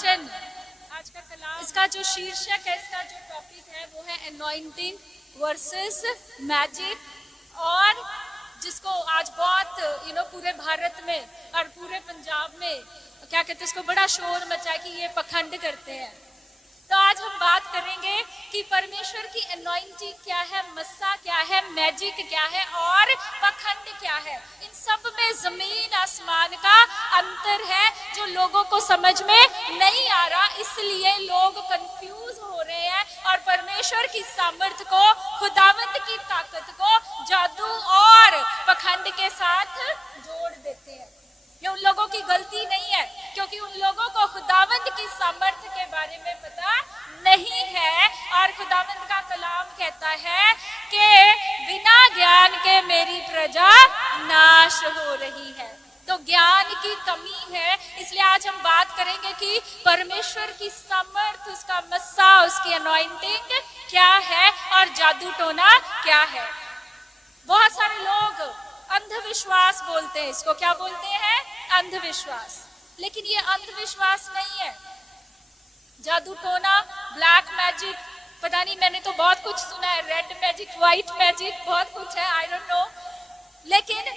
वचन, आज का कलाम, इसका जो शीर्षक है, इसका जो टॉपिक है वो है अनॉइंटिंग वर्सेस मैजिक। और जिसको आज बहुत पूरे भारत में और पूरे पंजाब में क्या कहते हैं, इसको बड़ा शोर मचा कि ये पखंड करते हैं। तो आज हम बात करेंगे कि परमेश्वर की अनॉइंटिंग क्या है, मस्सा क्या है, मैजिक क्या है और पखंड क्या है। इन सब में जमीन आसमान का अंतर है जो लोगों को समझ में नहीं आ रहा, इसलिए लोग कंफ्यूज हो रहे हैं और परमेश्वर की सामर्थ को, खुदावंद की ताकत को जादू और पखंड के साथ जोड़ देते हैं। ये उन लोगों की गलती नहीं है, क्योंकि उन लोगों को खुदावंद की सामर्थ के बारे में पता नहीं है। और खुदावंद का कलाम कहता है कि बिना ज्ञान के मेरी प्रजा नाश हो रही है। तो ज्ञान की कमी है, इसलिए आज हम बात करेंगे कि परमेश्वर की सामर्थ, उसका मस्सा, उसकी अनॉइंटिंग क्या है और जादू टोना क्या है। बहुत सारे लोग अंधविश्वास बोलते हैं, इसको क्या बोलते हैं, अंधविश्वास। लेकिन ये अंधविश्वास नहीं है। जादू टोना, ब्लैक मैजिक, पता नहीं, मैंने तो बहुत कुछ सुना है, रेड मैजिक, व्हाइट मैजिक, बहुत कुछ है, आई डोंट नो। लेकिन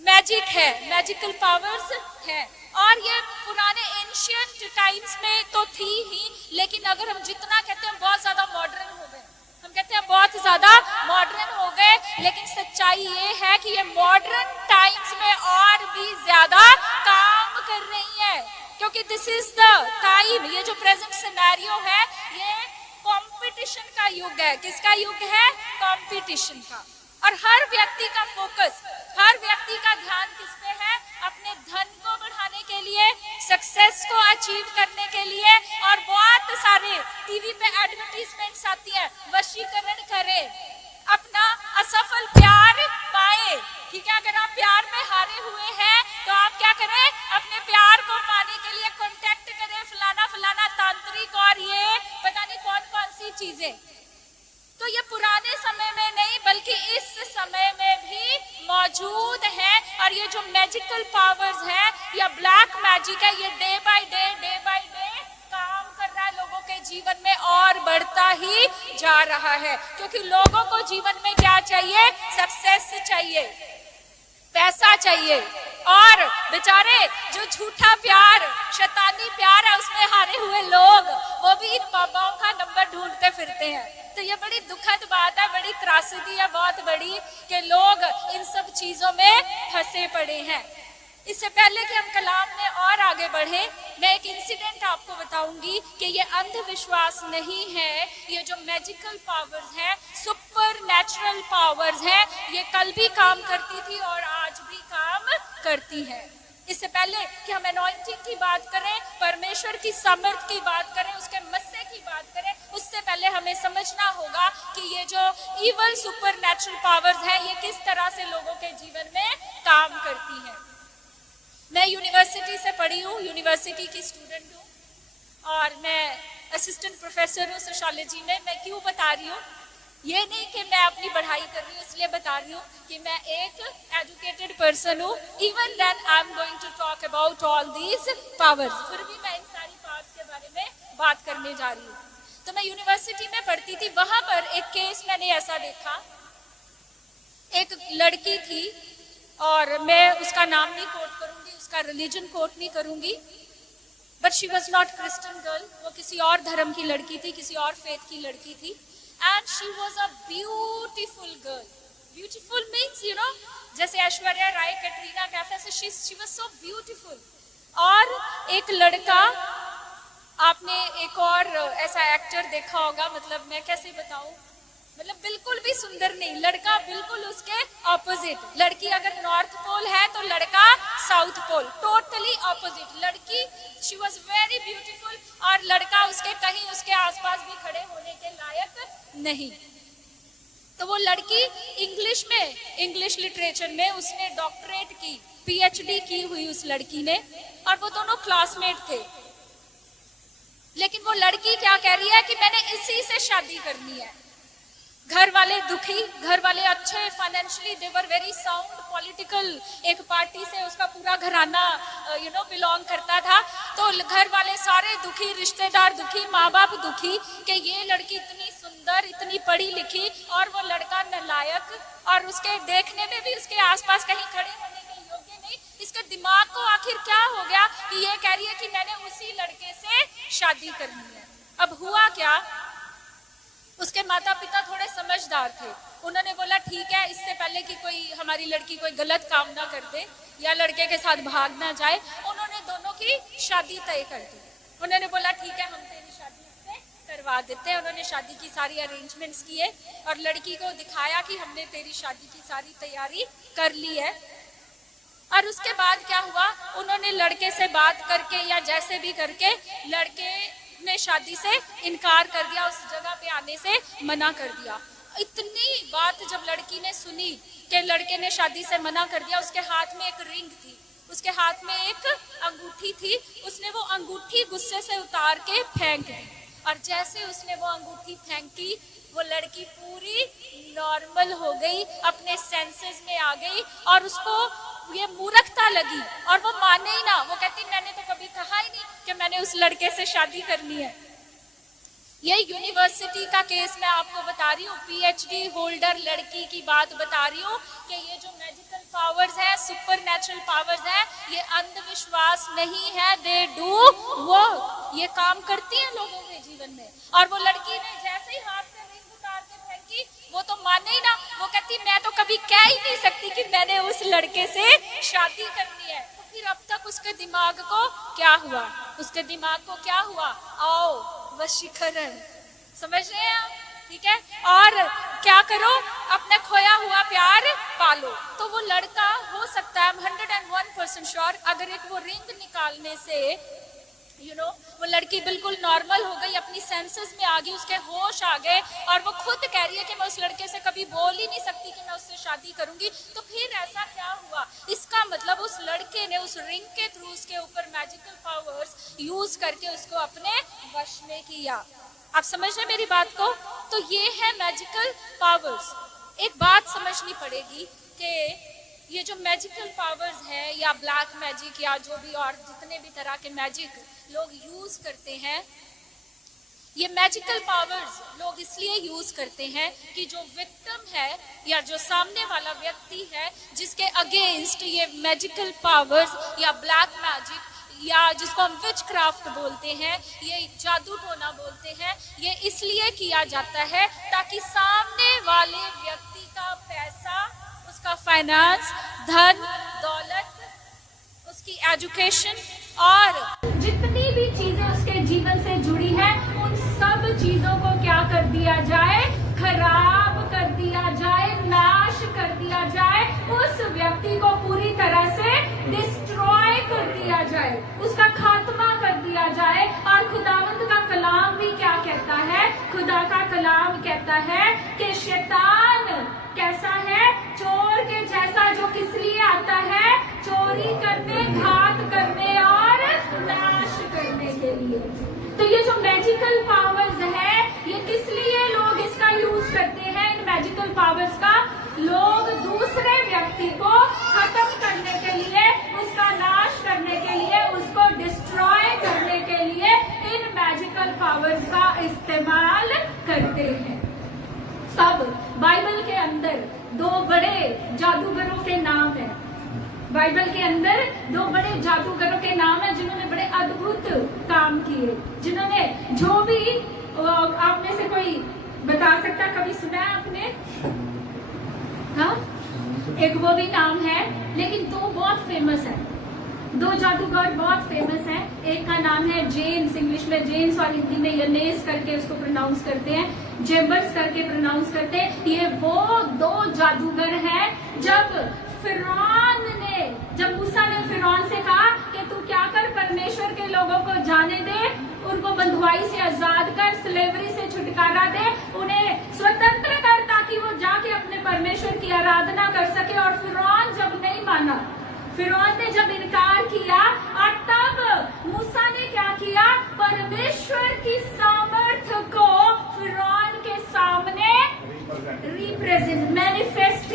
मैजिक है, मैजिकल पावर्स है। और ये पुराने एंशिएंट टाइम्स में तो थी ही, लेकिन अगर हम जितना कहते हैं बहुत ज्यादा मॉडर्न हो गए, हम कहते हैं बहुत ज्यादा मॉडर्न हो गए, लेकिन सच्चाई ये है कि ये मॉडर्न टाइम्स में और भी ज्यादा काम कर रही है, क्योंकि दिस इज द टाइम, ये जो प्रेजेंट सिनेरियो है, ये कंपटीशन का युग है। किसका युग है, कंपटीशन का। और हर व्यक्ति का फोकस, हर व्यक्ति का ध्यान किस पे है, अपने धन को बढ़ाने के लिए, सक्सेस को अचीव करने के लिए। और बहुत सारे टीवी पे एडवर्टीजमेंट्स आती है, वशीकरण करें, अपना असफल प्यार पाए। ठीक है, अगर आप प्यार में हारे हुए हैं तो आप क्या करें, अपने प्यार को पाने के लिए कांटेक्ट करें फलाना फलाना तांत्रिक और ये पता नहीं कौन कौन सी चीजें। तो ये पुराने समय में नहीं बल्कि इस समय में भी मौजूद है। और ये जो मैजिकल पावर्स है या ब्लैक मैजिक है, ये डे बाय डे काम कर रहा है लोगों के जीवन में और बढ़ता ही जा रहा है। क्योंकि लोगों को जीवन में क्या चाहिए, सक्सेस चाहिए, पैसा चाहिए। और बेचारे जो झूठा प्यार, शैतानी प्यार है, उसमें हारे हुए लोग वो भी इन बाबाओं का नंबर ढूंढते फिरते हैं। तो ये बड़ी दुखद बात है, बड़ी त्रासदी है बहुत बड़ी कि लोग इन सब चीजों में फंसे पड़े हैं। इससे पहले कि हम कलाम में और आगे बढ़े, मैं एक इंसिडेंट आपको बताऊंगी कि ये अंधविश्वास नहीं है। ये जो मैजिकल पावर्स है, सुपर नेचुरल पावर्स है, ये कल भी काम करती थी और आज भी काम करती है। इससे पहले कि हम अनॉइंटिंग की बात करें, परमेश्वर की सामर्थ की बात करें, उसके मस्से की बात करें, उससे पहले हमें समझना होगा कि ये जो इवल सुपर नेचुरल पावर्स है, ये किस तरह से लोगों के जीवन में काम करती है। मैं यूनिवर्सिटी से पढ़ी हूँ, यूनिवर्सिटी की स्टूडेंट हूँ और मैं असिस्टेंट प्रोफेसर हूँ सोशियोलॉजी में। मैं क्यों बता रही हूँ, ये नहीं कि मैं अपनी पढ़ाई कर रही हूँ इसलिए बता रही हूँ कि मैं एक एजुकेटेड पर्सन हूँ। Even then I am going to talk about all these powers, फिर भी मैं इन सारी पावर्स के बारे में बात करने जा रही हूँ। तो मैं यूनिवर्सिटी में पढ़ती थी, वहां पर एक केस मैंने ऐसा देखा। एक लड़की थी और मैं उसका नाम नहीं कोट करूंगी, उसका रिलीजन कोट नहीं करूंगी, but she was not Christian girl, वो किसी और धर्म की लड़की थी, किसी और फेथ की लड़की थी। And she was a beautiful girl. Beautiful means जैसे ऐश्वर्या राय, कैटरीना कैफ, ऐसे शी वॉज सो ब्यूटीफुल। और एक लड़का, आपने एक और ऐसा एक्टर देखा होगा, मतलब मैं कैसे बताऊं, मतलब बिल्कुल भी सुंदर नहीं, लड़का बिल्कुल उसके ऑपोजिट। लड़की अगर नॉर्थ पोल है तो लड़का साउथ पोल, टोटली ऑपोजिट। लड़की शी वॉज वेरी ब्यूटीफुल और लड़का उसके कहीं उसके आसपास भी खड़े होने के लायक नहीं। तो वो लड़की इंग्लिश में, इंग्लिश लिटरेचर में उसने डॉक्टरेट की, पीएचडी की हुई उस लड़की ने, और वो दोनों क्लासमेट थे। लेकिन वो लड़की क्या कह रही है कि मैंने इसी से शादी करनी है। घर वाले दुखी, घर वाले अच्छे financially, they were very sound, political एक पार्टी से उसका पूरा घराना बिलोंग करता था। तो घर वाले सारे दुखी, रिश्तेदार दुखी, माँ बाप दुखी कि ये लड़की इतनी सुंदर, इतनी पढ़ी लिखी और वो लड़का नालायक, और उसके देखने में भी उसके आसपास कहीं खड़े होने के योग्य नहीं। इसके दिमाग को आखिर क्या हो गया कि ये कह रही है कि मैंने उसी लड़के से शादी करनी है। अब हुआ क्या, उसके माता पिता थोड़े समझदार थे। उन्होंने बोला ठीक है, इससे पहले कि कोई हमारी लड़की कोई गलत काम ना कर दे या लड़के के साथ भाग ना जाए, उन्होंने दोनों की शादी तय कर दी। उन्होंने बोला ठीक है, हम तेरी शादी इससे करवा देते हैं। उन्होंने शादी की सारी अरेंजमेंट्स किए और लड़की को दिखाया कि हमने तेरी शादी की सारी तैयारी कर ली है। और उसके बाद क्या हुआ, उन्होंने लड़के से बात करके या जैसे भी करके लड़के ने शादी से इनकार कर दिया, उस जगह पे आने से मना कर दिया। इतनी बात जब लड़की ने सुनी कि लड़के ने शादी से मना कर दिया, उसके हाथ में एक रिंग थी, उसके हाथ में एक अंगूठी थी, उसने वो अंगूठी गुस्से से उतार के फेंक दी। और जैसे उसने वो अंगूठी फेंकी, वो लड़की पूरी नॉर्मल हो गई, अपने सेंसेस में आ गई और उसको ये मूर्खता लगी और वो माने ही ना। वो कहती मैंने तो कभी कहा ही नहीं कि मैंने उस लड़के से शादी करनी है। ये यूनिवर्सिटी का केस मैं आपको बता रही हूँ, पीएचडी होल्डर लड़की की बात बता रही हूँ कि ये जो मैजिकल पावर्स है, सुपर नेचुरल पावर्स है, ये अंधविश्वास नहीं है, दे डू वर्क, ये काम करती हैं लोगों के जीवन में। और वो लड़की ने जैसे ही हाथ से रिंग उतार के फेंकी, वो तो माने ही ना। वो कहती मैं तो कभी कह ही नहीं सकती कि मैंने उस लड़के से शादी करनी है। तो फिर अब तक उसके दिमाग को क्या हुआ, उसके दिमाग को क्या हुआ, आओ वशीकरण, समझ रहे हैं आप, ठीक है। और क्या करो, अपना खोया हुआ प्यार पालो। तो वो लड़का हो सकता है, 101% श्योर, अगर एक वो रिंग निकालने से वो लड़की बिल्कुल नॉर्मल हो गई, अपनी सेंसेस में आ गई, उसके होश आ गए और वो खुद कह रही है कि मैं उस लड़के से कभी बोल ही नहीं सकती कि मैं उससे शादी करूंगी। तो फिर ऐसा क्या हुआ, इसका मतलब उस लड़के ने उस रिंग के थ्रू उसके ऊपर मैजिकल पावर्स यूज करके उसको अपने वश में किया। आप समझ रहे मेरी बात को? तो ये है मैजिकल पावर्स। एक बात समझनी पड़ेगी कि ये जो मैजिकल पावर्स है या ब्लैक मैजिक या जो भी और जितने भी तरह के मैजिक लोग यूज करते हैं, ये मैजिकल पावर्स लोग इसलिए यूज करते हैं कि जो विक्टिम है या जो सामने वाला व्यक्ति है जिसके अगेंस्ट ये मैजिकल पावर्स या ब्लैक मैजिक या जिसको हम विच क्राफ्ट बोलते हैं, ये जादू टोना बोलते हैं, ये इसलिए किया जाता है ताकि सामने वाले व्यक्ति का पैसा, उसका फाइनेंस, धन दौलत, उसकी एजुकेशन और जितनी भी चीजें उसके जीवन से जुड़ी है, उन सब चीजों को क्या कर दिया जाए, खराब कर दिया जाए, नाश कर दिया जाए, उस व्यक्ति को पूरी तरह से डिस्ट्रॉय कर दिया जाए, उसका खात्मा कर दिया जाए। और खुदावंद का कलाम भी क्या कहता है, खुदा का कलाम कहता है कि शैतान कैसा है, चोर के जैसा, जो किस लिए आता है, चोरी करने, घात करने और नाश करने के लिए। तो ये जो मैजिकल पावर्स है, ये किस लिए लोग इसका यूज करते हैं, इन मैजिकल पावर्स का? लोग दूसरे व्यक्ति को खत्म करने के लिए, उसका नाश करने के लिए, उसको डिस्ट्रॉय करने के लिए इन मैजिकल पावर्स का इस्तेमाल करते हैं। अब बाइबल के अंदर दो बड़े जादूगरों के नाम है, बाइबल के अंदर दो बड़े जादूगरों के नाम है जिन्होंने बड़े अद्भुत काम किए, जिन्होंने जो भी, आप में से कोई बता सकता, कभी सुना है आपने? हाँ, एक वो भी नाम है, लेकिन दो बहुत फेमस है, दो जादूगर बहुत फेमस हैं। एक का नाम है जेम्स, इंग्लिश में जेम्स और हिंदी में यनेस करके उसको प्रोनाउंस करते हैं, जेम्बर्स करके प्रोनाउंस करते हैं। ये वो दो जादूगर हैं जब मूसा ने फिरौन से कहा कि तू क्या कर, परमेश्वर के लोगों को जाने दे, उनको बंधुआई से आजाद कर, स्लेवरी से छुटकारा दे, उन्हें स्वतंत्र कर ताकि वो जाके अपने परमेश्वर की आराधना कर सके। और फिरौन जब नहीं माना, फिरौन ने जब इनकार किया, और तब मूसा ने क्या किया, परमेश्वर की सामर्थ्य को फिरौन के सामने रिप्रेजेंट, मैनिफेस्ट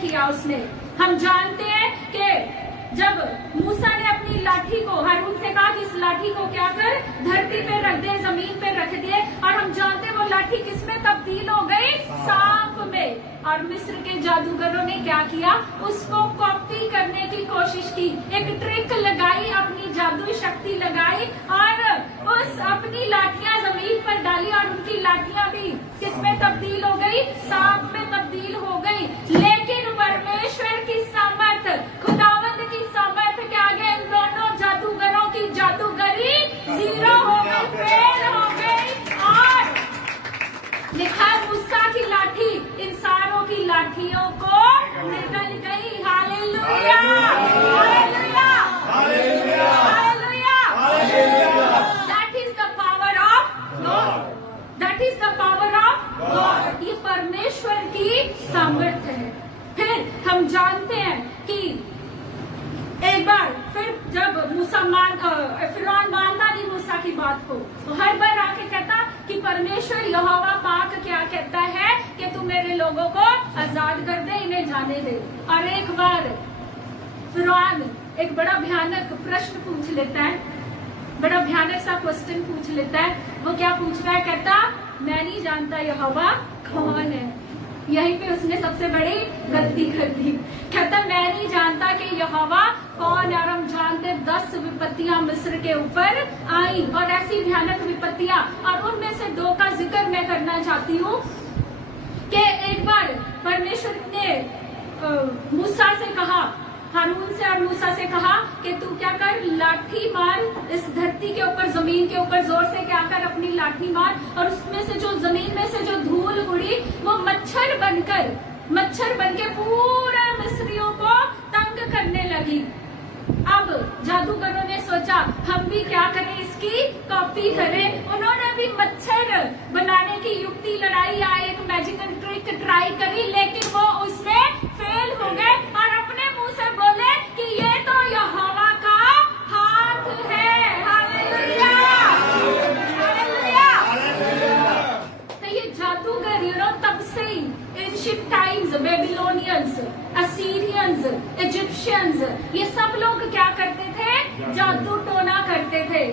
किया उसने। हम जानते हैं कि जब मूसा ने अपनी लाठी को, हर किसमें तब्दील हो गई? सांप में। और मिस्र के जादूगरों ने क्या किया? उसको कॉपी करने की कोशिश की, एक ट्रिक लगाई, अपनी जादू शक्ति लगाई और उस अपनी लाठियां जमीन पर डाली और उनकी लाठियां भी किसमें तब्दील हो गई? सांप में तब्दील हो गई। लेकिन परमेश्वर की सामर्थ, खुदावंद की सामर्थ के आगे इन दोनों जादूगरों की जादूगरी जीरो हो गई, फेल हो गई। और लिखा मूसा की लाठी इन सारों की लाठियों को निकल गई। Hallelujah, hallelujah, hallelujah, hallelujah. That is the power of God, that is the power of God. ये परमेश्वर की सामर्थ्य है। फिर हम जानते हैं कि एक बार फिर जब फिरौन मानता नहीं मूसा की बात को, तो हर बार आके कहता कि परमेश्वर यहोवा पाक क्या कहता है कि तू मेरे लोगों को आजाद कर दे, इन्हें जाने दे। और एक बार फिरौन एक बड़ा भयानक प्रश्न पूछ लेता है, बड़ा भयानक सा क्वेश्चन पूछ लेता है। वो क्या पूछ रहा है? कहता मैं नहीं जानता यहोवा कौन है। यहीं पे उसने सबसे बड़ी गलती कर दी। कहता मैं नहीं जानता कि यहोवा कौन है। और हम जानते 10 विपत्तियां मिस्र के ऊपर आई और ऐसी भयानक विपत्तियां, और उनमें से 2 का जिक्र मैं करना चाहती हूँ कि एक बार परमेश्वर ने मूसा से कहा, हारून से और मूसा से कहा कि तू क्या कर, लाठी मार इस धरती के ऊपर, जमीन के ऊपर जोर से क्या कर, अपनी लाठी मार। और उसमें से जो जमीन में से जो धूल उड़ी वो मच्छर बनके पूरे मिस्रियों को तंग करने लगी। अब जादूगरों ने सोचा हम भी क्या करें, इसकी कॉपी करें। उन्होंने भी मच्छर बनाने की युक्ति लड़ाई या एक मैजिकल ट्रिक ट्राई करी, लेकिन वो उसमें फेल हो गए और अपने मुंह से बोले कि ये तो यहोवा का हाथ है। Hallelujah, hallelujah. तो ये जादूगर तब से ही ancient times, Babylonians, Assyrians, Egyptians, ये सब लोग क्या करते थे? जादू टोना करते थे।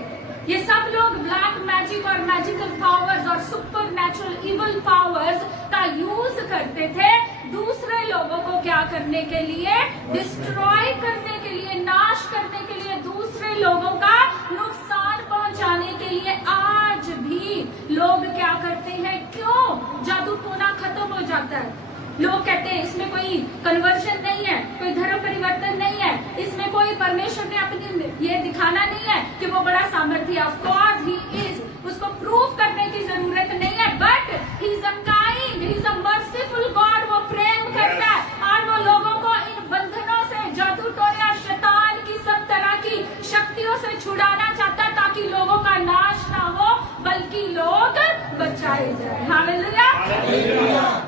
ये सब लोग ब्लैक मैजिक और मैजिकल पावर्स और सुपर नेचुरल इवल पावर्स का यूज करते थे दूसरे लोगों को क्या करने के लिए? डिस्ट्रॉय करने के लिए, नाश करने के लिए, दूसरे लोगों का नुकसान पहुंचाने के लिए। आज भी लोग क्या करते हैं? क्यों जादू टोना खत्म हो जाता है? लोग कहते हैं इसमें कोई कन्वर्जन नहीं है, कोई धर्म परिवर्तन नहीं है, इसमें कोई परमेश्वर ने अपनी ये दिखाना नहीं है कि वो बड़ा सामर्थ्य। ऑफ कोर्स ही इज, उसको प्रूव करने की जरूरत नहीं है, but he is a kind, he is a merciful God. वो प्रेम करता है और वो लोगों को इन बंधनों से, जादू टोने और शैतान की सब तरह की शक्तियों से छुड़ाना चाहता है, ताकि लोगों का नाश ना हो बल्कि लोग बचाए जाए। Hallelujah,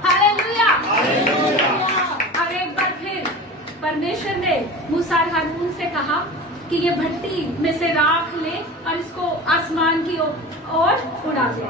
hallelujah. और एक बार फिर परमेश्वर ने मूसा और हारून से कहा कि ये भट्टी में से राख ले और इसको आसमान की ओर उड़ा दे।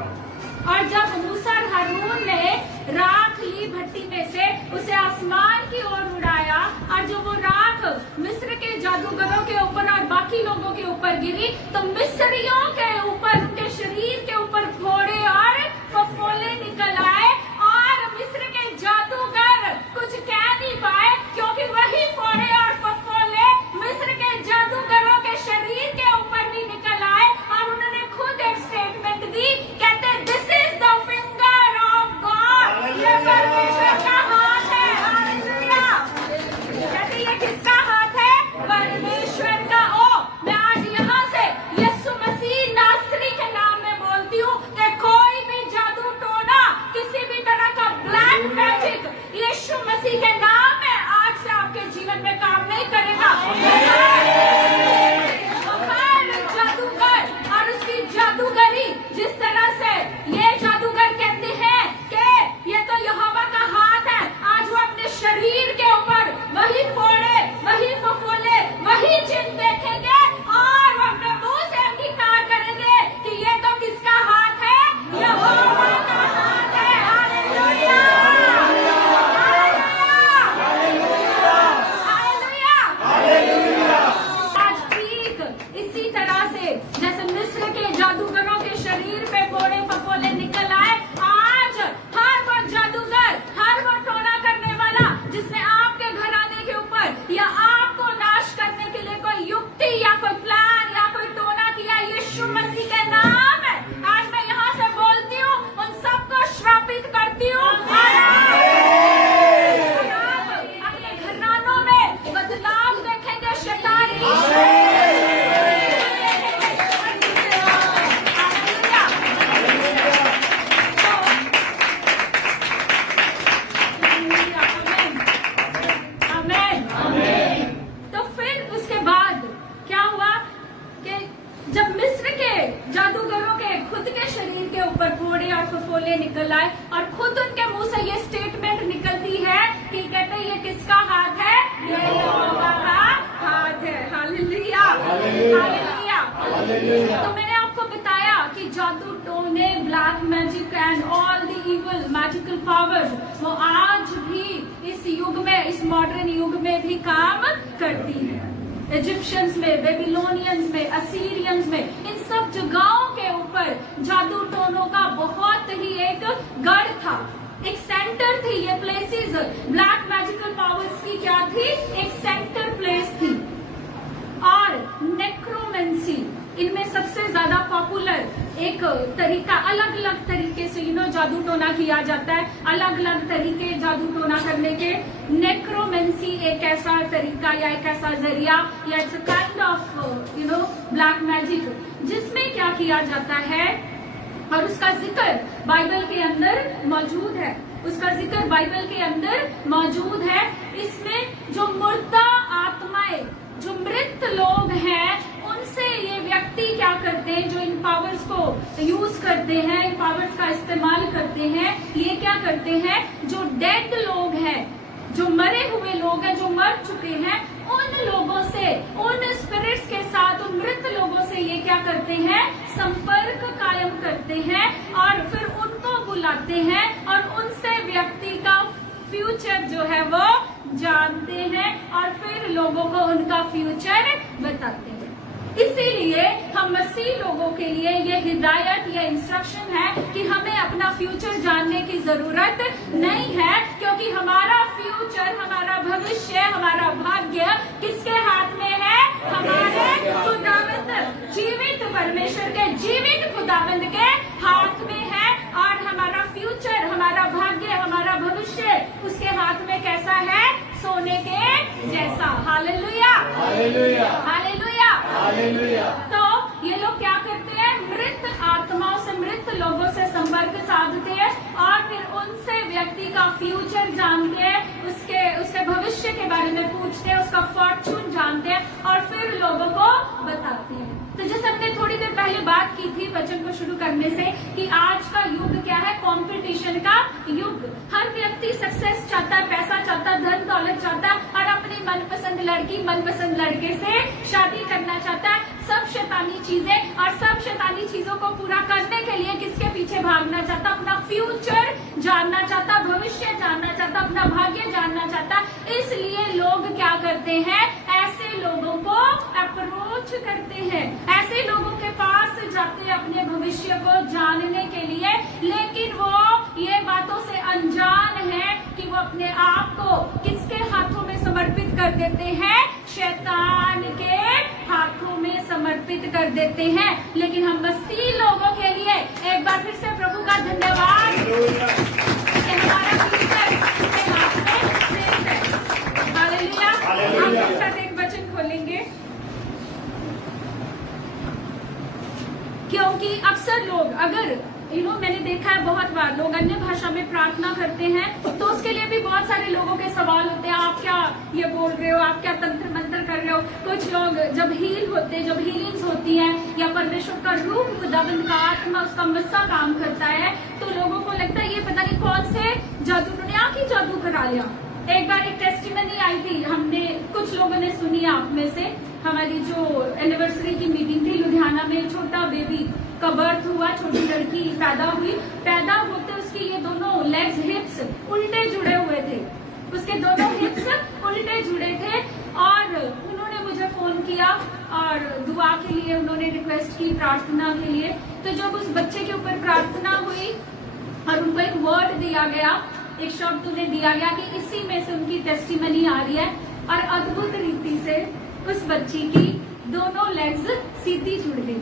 और जब मूसा और हारून ने राख ली भट्टी में से, उसे आसमान की ओर उड़ाया, और जो वो राख मिस्र के जादूगरों के ऊपर और बाकी लोगों के ऊपर गिरी, तो मिस्रियों के ऊपर, उनके शरीर के ऊपर फोड़े और फफोले निकल आए। और मिस्र के जादूगर कुछ कह नहीं पाए, क्योंकि वही फोड़े और फफोले मिस्र के जादूगरों के शरीर के ऊपर भी निकल आए। और उन्होंने खुद एक स्टेटमेंट दी, कहते this is the finger of God, ये परमेश्वर का हाथ है। हालेलुया। कहते ये किसका हाथ है? परमेश्वर का। ओ मैं आज यहाँ से यीशु मसीह नासरी के नाम में बोलती हूँ कि कोई भी जादू टोना, किसी भी तरह का ब्लैक मैजिक यीशु मसीह के नाम में आज से आपके जीवन में काम नहीं करेगा। हर जादूगर और उसकी जादूगरी, जिस तरह से ये जादूगर कहते हैं कि ये तो यहोवा का हाथ है, आज वो अपने शरीर के ऊपर वही फोड़े, वही फफोले, वही चिन्ह देखेंगे और वो अपने मुंह से अंगीकार करेंगे कि ये तो किसका हाथ है? यहोवा का हाथ है। Hallelujah, hallelujah, hallelujah. आज ठीक इसी तरह से जैसे मिस्र के जादूगरों के शरीर पे फोड़े फफोले निकल आए, आज जब मिस्र के जादूगरों के खुद के शरीर के ऊपर फोड़े और फफोले निकल आए और खुद उनके मुंह से ये स्टेटमेंट निकलती है कि कहते हैं ये किसका हाथ है? ये यहोवा का हाथ है। Hallelujah, hallelujah. तो मैंने आपको बताया कि जादू टोने, black magic and all the evil magical powers वो आज भी इस युग में, इस मॉडर्न युग में भी काम करती है। इजिप्शियंस में, बेबीलोनियंस में, असीरियंस में, इन सब जगहों के ऊपर जादू टोनों का बहुत ही एक गढ़ था, एक सेंटर थी। ये प्लेसेस ब्लैक मैजिकल पावर्स की क्या थी? एक सेंटर प्लेस थी। और नेक्रोमेंसी इनमें सबसे ज्यादा पॉपुलर एक तरीका, अलग अलग तरीके से जादू टोना किया जाता है, अलग अलग तरीके जादू टोना करने के। नेक्रोमेंसी एक ऐसा तरीका या एक ऐसा जरिया या it's a kind of black magic जिसमें क्या किया जाता है और उसका जिक्र बाइबल के अंदर मौजूद है, उसका जिक्र बाइबल के अंदर मौजूद है। इसमें जो मुर्दा आत्माएं, जो मृत लोग हैं, उनसे ये व्यक्ति क्या करते हैं, जो इन पावर्स को यूज करते हैं, इन पावर्स का इस्तेमाल करते हैं, ये क्या करते हैं, जो डेड लोग हैं, जो मरे हुए लोग हैं, जो मर चुके हैं, उन लोगों से, उन स्पिरिट्स के साथ, उन मृत लोगों से ये क्या करते हैं, संपर्क कायम करते हैं और फिर उनको बुलाते हैं और उनसे व्यक्ति का फ्यूचर जो है वो जानते हैं और फिर लोगों को उनका फ्यूचर बताते हैं। इसीलिए हम मसीह लोगों के लिए ये हिदायत, ये इंस्ट्रक्शन है कि हमें अपना फ्यूचर जानने की जरूरत नहीं है, क्योंकि हमारा फ्यूचर, हमारा भविष्य, हमारा भाग्य किसके हाथ में है? हमारे खुदावंद, जीवित परमेश्वर के, जीवित खुदावंद के हाथ में है। और हमारा फ्यूचर, हमारा भाग्य, हमारा भविष्य उसके हाथ में कैसा है? सोने के जैसा। Hallelujah, hallelujah, hallelujah, hallelujah. तो ये लोग क्या करते हैं? मृत आत्माओं से, मृत लोगों से संपर्क साधते हैं और फिर उनसे व्यक्ति का फ्यूचर जानते हैं, उसके भविष्य के बारे में पूछते हैं, उसका फॉर्चून जानते हैं और फिर लोगों को बताते हैं। तो जैसे हमने थोड़ी देर पहले बात की थी वचन को शुरू करने से कि आज का युग क्या है? कंपटीशन का युग। हर व्यक्ति सक्सेस चाहता है, पैसा चाहता है, धन दौलत चाहता है और अपनी मनपसंद लड़की, मनपसंद लड़के से शादी करना चाहता है। सब शैतानी चीजें और सब शैतानी चीजों को पूरा करने के लिए किसके पीछे भागना चाहता? अपना फ्यूचर जानना चाहता, भविष्य जानना चाहता, अपना भाग्य जानना चाहता। इसलिए लोग क्या करते हैं? ऐसे लोगों को अप्रोच करते हैं, ऐसे लोगों के पास जाते हैं अपने भविष्य को जानने के लिए, लेकिन वो ये बातों से अनजान है कि वो अपने आप को किसके हाथों में समर्पित कर देते हैं? शैतान के हाथों में समर्पित कर देते हैं। लेकिन हम मसीह लोगों के लिए एक बार फिर से प्रभु का धन्यवाद कि हमारा फ्यूचर उसके हाथ में सेफ है। हालेलुया। हम एक साथ एक वचन खोलेंगे, क्योंकि अक्सर लोग, अगर मैंने देखा है बहुत बार लोग अन्य भाषा में प्रार्थना करते हैं तो उसके लिए भी बहुत सारे लोगों के सवाल होते हैं, आप क्या ये बोल रहे हो, आप क्या तंत्र मंत्र कर रहे हो। कुछ लोग जब हील होते हैं, जब हीलिंग्स होती हैं या परमेश्वर का रूह, खुदावंद का आत्मा, उसका मस्सा काम करता है, तो लोगों को लगता है ये पता नहीं कौन से जादू दुनिया की जादू करा लिया। एक बार एक टेस्टिमनी आई थी, हमने कुछ लोगों ने सुनी आप में से। हमारी जो एनिवर्सरी की मीटिंग थी लुधियाना में, छोटा बेबी का बर्थ हुआ, छोटी लड़की पैदा हुई। पैदा होते उसकी ये दोनों लेग्स, हिप्स उल्टे जुड़े हुए थे, उसके दोनों हिप्स उल्टे जुड़े थे और उन्होंने मुझे फोन किया और दुआ के लिए उन्होंने रिक्वेस्ट की, प्रार्थना के लिए। तो जब उस बच्चे के ऊपर प्रार्थना हुई और उनको एक वर्ड दिया गया, एक शब्द उन्हें दिया गया कि इसी में से उनकी टेस्टिमनी आ रही है और अद्भुत रीति से उस बच्ची की दोनों लेग्स सीधी जुड़ गई।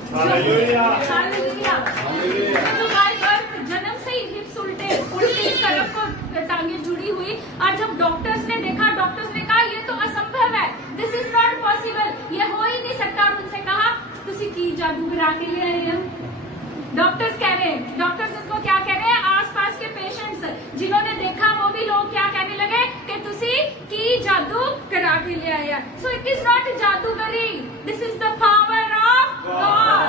जन्म से ही हिप्स उल्टी तरफ को टांगे जुड़ी हुई। और जब डॉक्टर्स ने देखा, डॉक्टर्स ने कहा ये तो असंभव है, दिस इज नॉट पॉसिबल, ये हो ही नहीं सकता। और उनसे कहा तुसी की जादू करा के ले आए हैं। डॉक्टर्स कह रहे हैं, डॉक्टर्स उनको क्या कह रहे हैं, आसपास के पेशेंट्स जिन्होंने देखा वो भी लोग क्या कहने लगे कि तुसी की जादू करा के ले आया। सो इट इज नॉट जादूगरी, this is the power of God.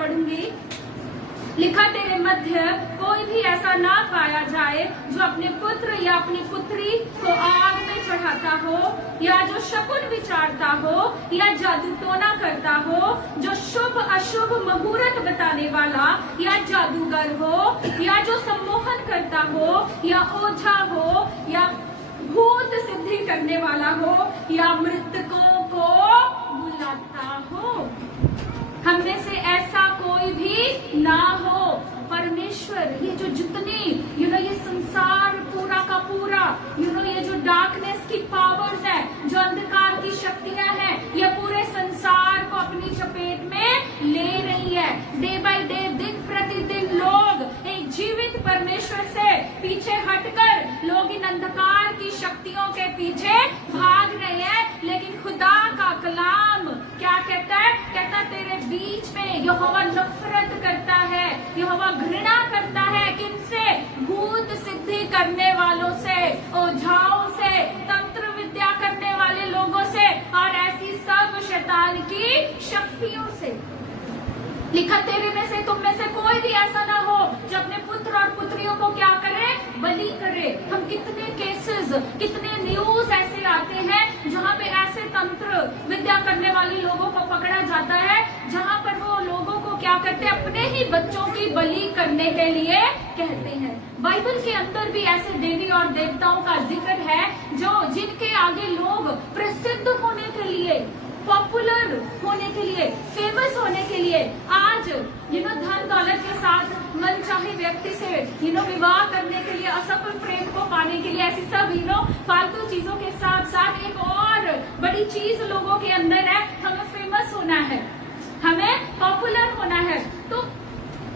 बढ़ूंगी। लिखा तेरे मध्य कोई भी ऐसा ना पाया जाए जो अपने पुत्र या अपनी पुत्री को आग में चढ़ाता हो, या जो शकुन विचारता हो, या जादू टोना करता हो, जो शुभ अशुभ मुहूर्त बताने वाला या जादूगर हो, या जो सम्मोहन करता हो, या ओझा हो, या भूत सिद्धि करने वाला हो, या मृतकों को बुलाता हो। हम में से ऐसा कोई भी ना हो। परमेश्वर ये जो जितनी ये संसार पूरा का पूरा ये जो डार्कनेस की पावर्स है, जो अंधकार की शक्तियां हैं, ये पूरे संसार को अपनी चपेट में ले रही है। डे बाय डे, दिन प्रतिदिन लोग एक जीवित परमेश्वर से पीछे हटकर लोग इन अंधकार की शक्तियों के पीछे भाग रहे हैं। लेकिन खुदा का कलाम क्या कहता है? कहता तेरे बीच में यहोवा नफरत करता है, यहोवा घृणा करता है। किनसे? भूत सिद्धि करने वालों से, ओझाओं से, तंत्र विद्या करने वाले लोगों से और ऐसी सब शैतान की शक्तियों से। लिखा तेरे में से, तुम में से कोई भी ऐसा ना हो जो अपने पुत्र और पुत्रियों को क्या करे? बलि करे। हम कितने केसेस, कितने न्यूज ऐसे आते हैं जहाँ पे ऐसे तंत्र विद्या करने वाले लोगों को पकड़ा जाता है, जहाँ पर वो लोगों को क्या करते हैं? अपने ही बच्चों की बलि करने के लिए कहते हैं। बाइबल के अंदर भी ऐसे देवी और देवताओं का जिक्र है जो जिनके आगे लोग प्रसिद्ध होने के लिए, पॉपुलर होने के लिए, फेमस होने के लिए आज धन दौलत के साथ मन चाहे व्यक्ति से विवाह करने के लिए, असफल प्रेम को पाने के लिए, ऐसी सब फालतू चीजों के साथ साथ एक और बड़ी चीज लोगों के अंदर है, हमें फेमस होना है, हमें पॉपुलर होना है। तो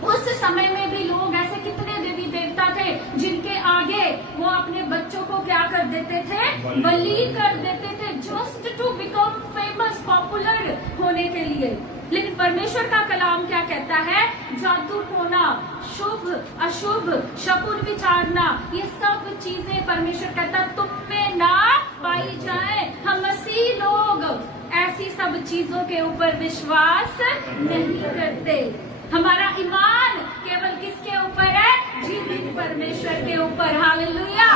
उस समय में भी लोग ऐसे कितने देवी देवता थे जिनके आगे वो अपने बच्चों को क्या कर देते थे? बलि कर देते थे, just to become famous, popular होने के लिए। लेकिन परमेश्वर का कलाम क्या कहता है? जादू टोना, शुभ अशुभ, शकुन विचारना, ये सब चीजें परमेश्वर कहता तुम में ना पाई जाए। हम मसीह लोग ऐसी सब चीजों के ऊपर विश्वास नहीं करते। हमारा ईमान केवल किसके ऊपर है? जीवित परमेश्वर के ऊपर। हालेलुया।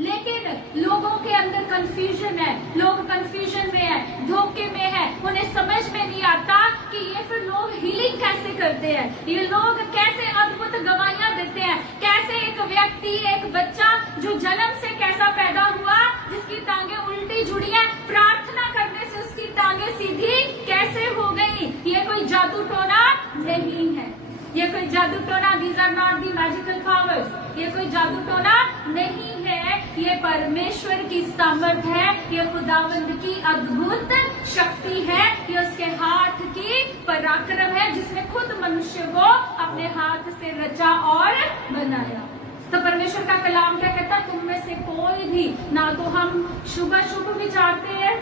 लेकिन लोगों के अंदर कंफ्यूजन है, लोग कंफ्यूजन में है, धोखे में है, उन्हें समझ में नहीं आता कि ये फिर लोग हीलिंग कैसे करते हैं, ये लोग कैसे अद्भुत गवाहियां देते हैं, कैसे एक व्यक्ति, एक बच्चा जो जन्म से कैसा पैदा हुआ, जिसकी टांगे उल्टी जुड़ी है, प्रार्थना करने से उसकी टांगे सीधी कैसे हो गई। ये कोई जादू टोना नहीं है, ये कोई जादू टोना, these are not the magical powers, ये कोई जादू टोना नहीं है, ये परमेश्वर की सामर्थ है, ये खुदावंद की अद्भुत शक्ति है, ये उसके हाथ की पराक्रम है जिसने खुद मनुष्य को अपने हाथ से रचा और बनाया। तो परमेश्वर का कलाम क्या कहता? तुम में से कोई भी ना तो हम शुभ अशुभ विचारते हैं,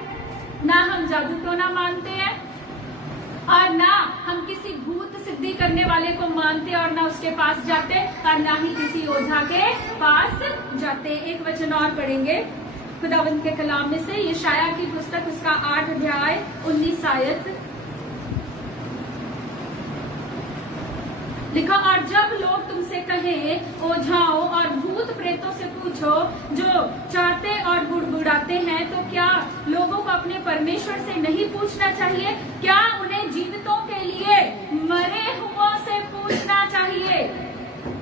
ना हम जादू टोना मानते हैं, और ना हम किसी भूत सिद्धि करने वाले को मानते और ना उसके पास जाते, और ना ही किसी ओझा के पास जाते। एक वचन और पढ़ेंगे खुदावंद के कलाम में से, यशाया की पुस्तक, उसका 8 अध्याय 19 आयत। लिखा, और जब लोग तुमसे कहें ओझाओं और भूत प्रेतों से पूछो जो चाहते और बुड़बुड़ाते हैं, तो क्या लोगों को अपने परमेश्वर से नहीं पूछना चाहिए? क्या उन्हें जीवितों के लिए मरे हुओं से पूछना चाहिए?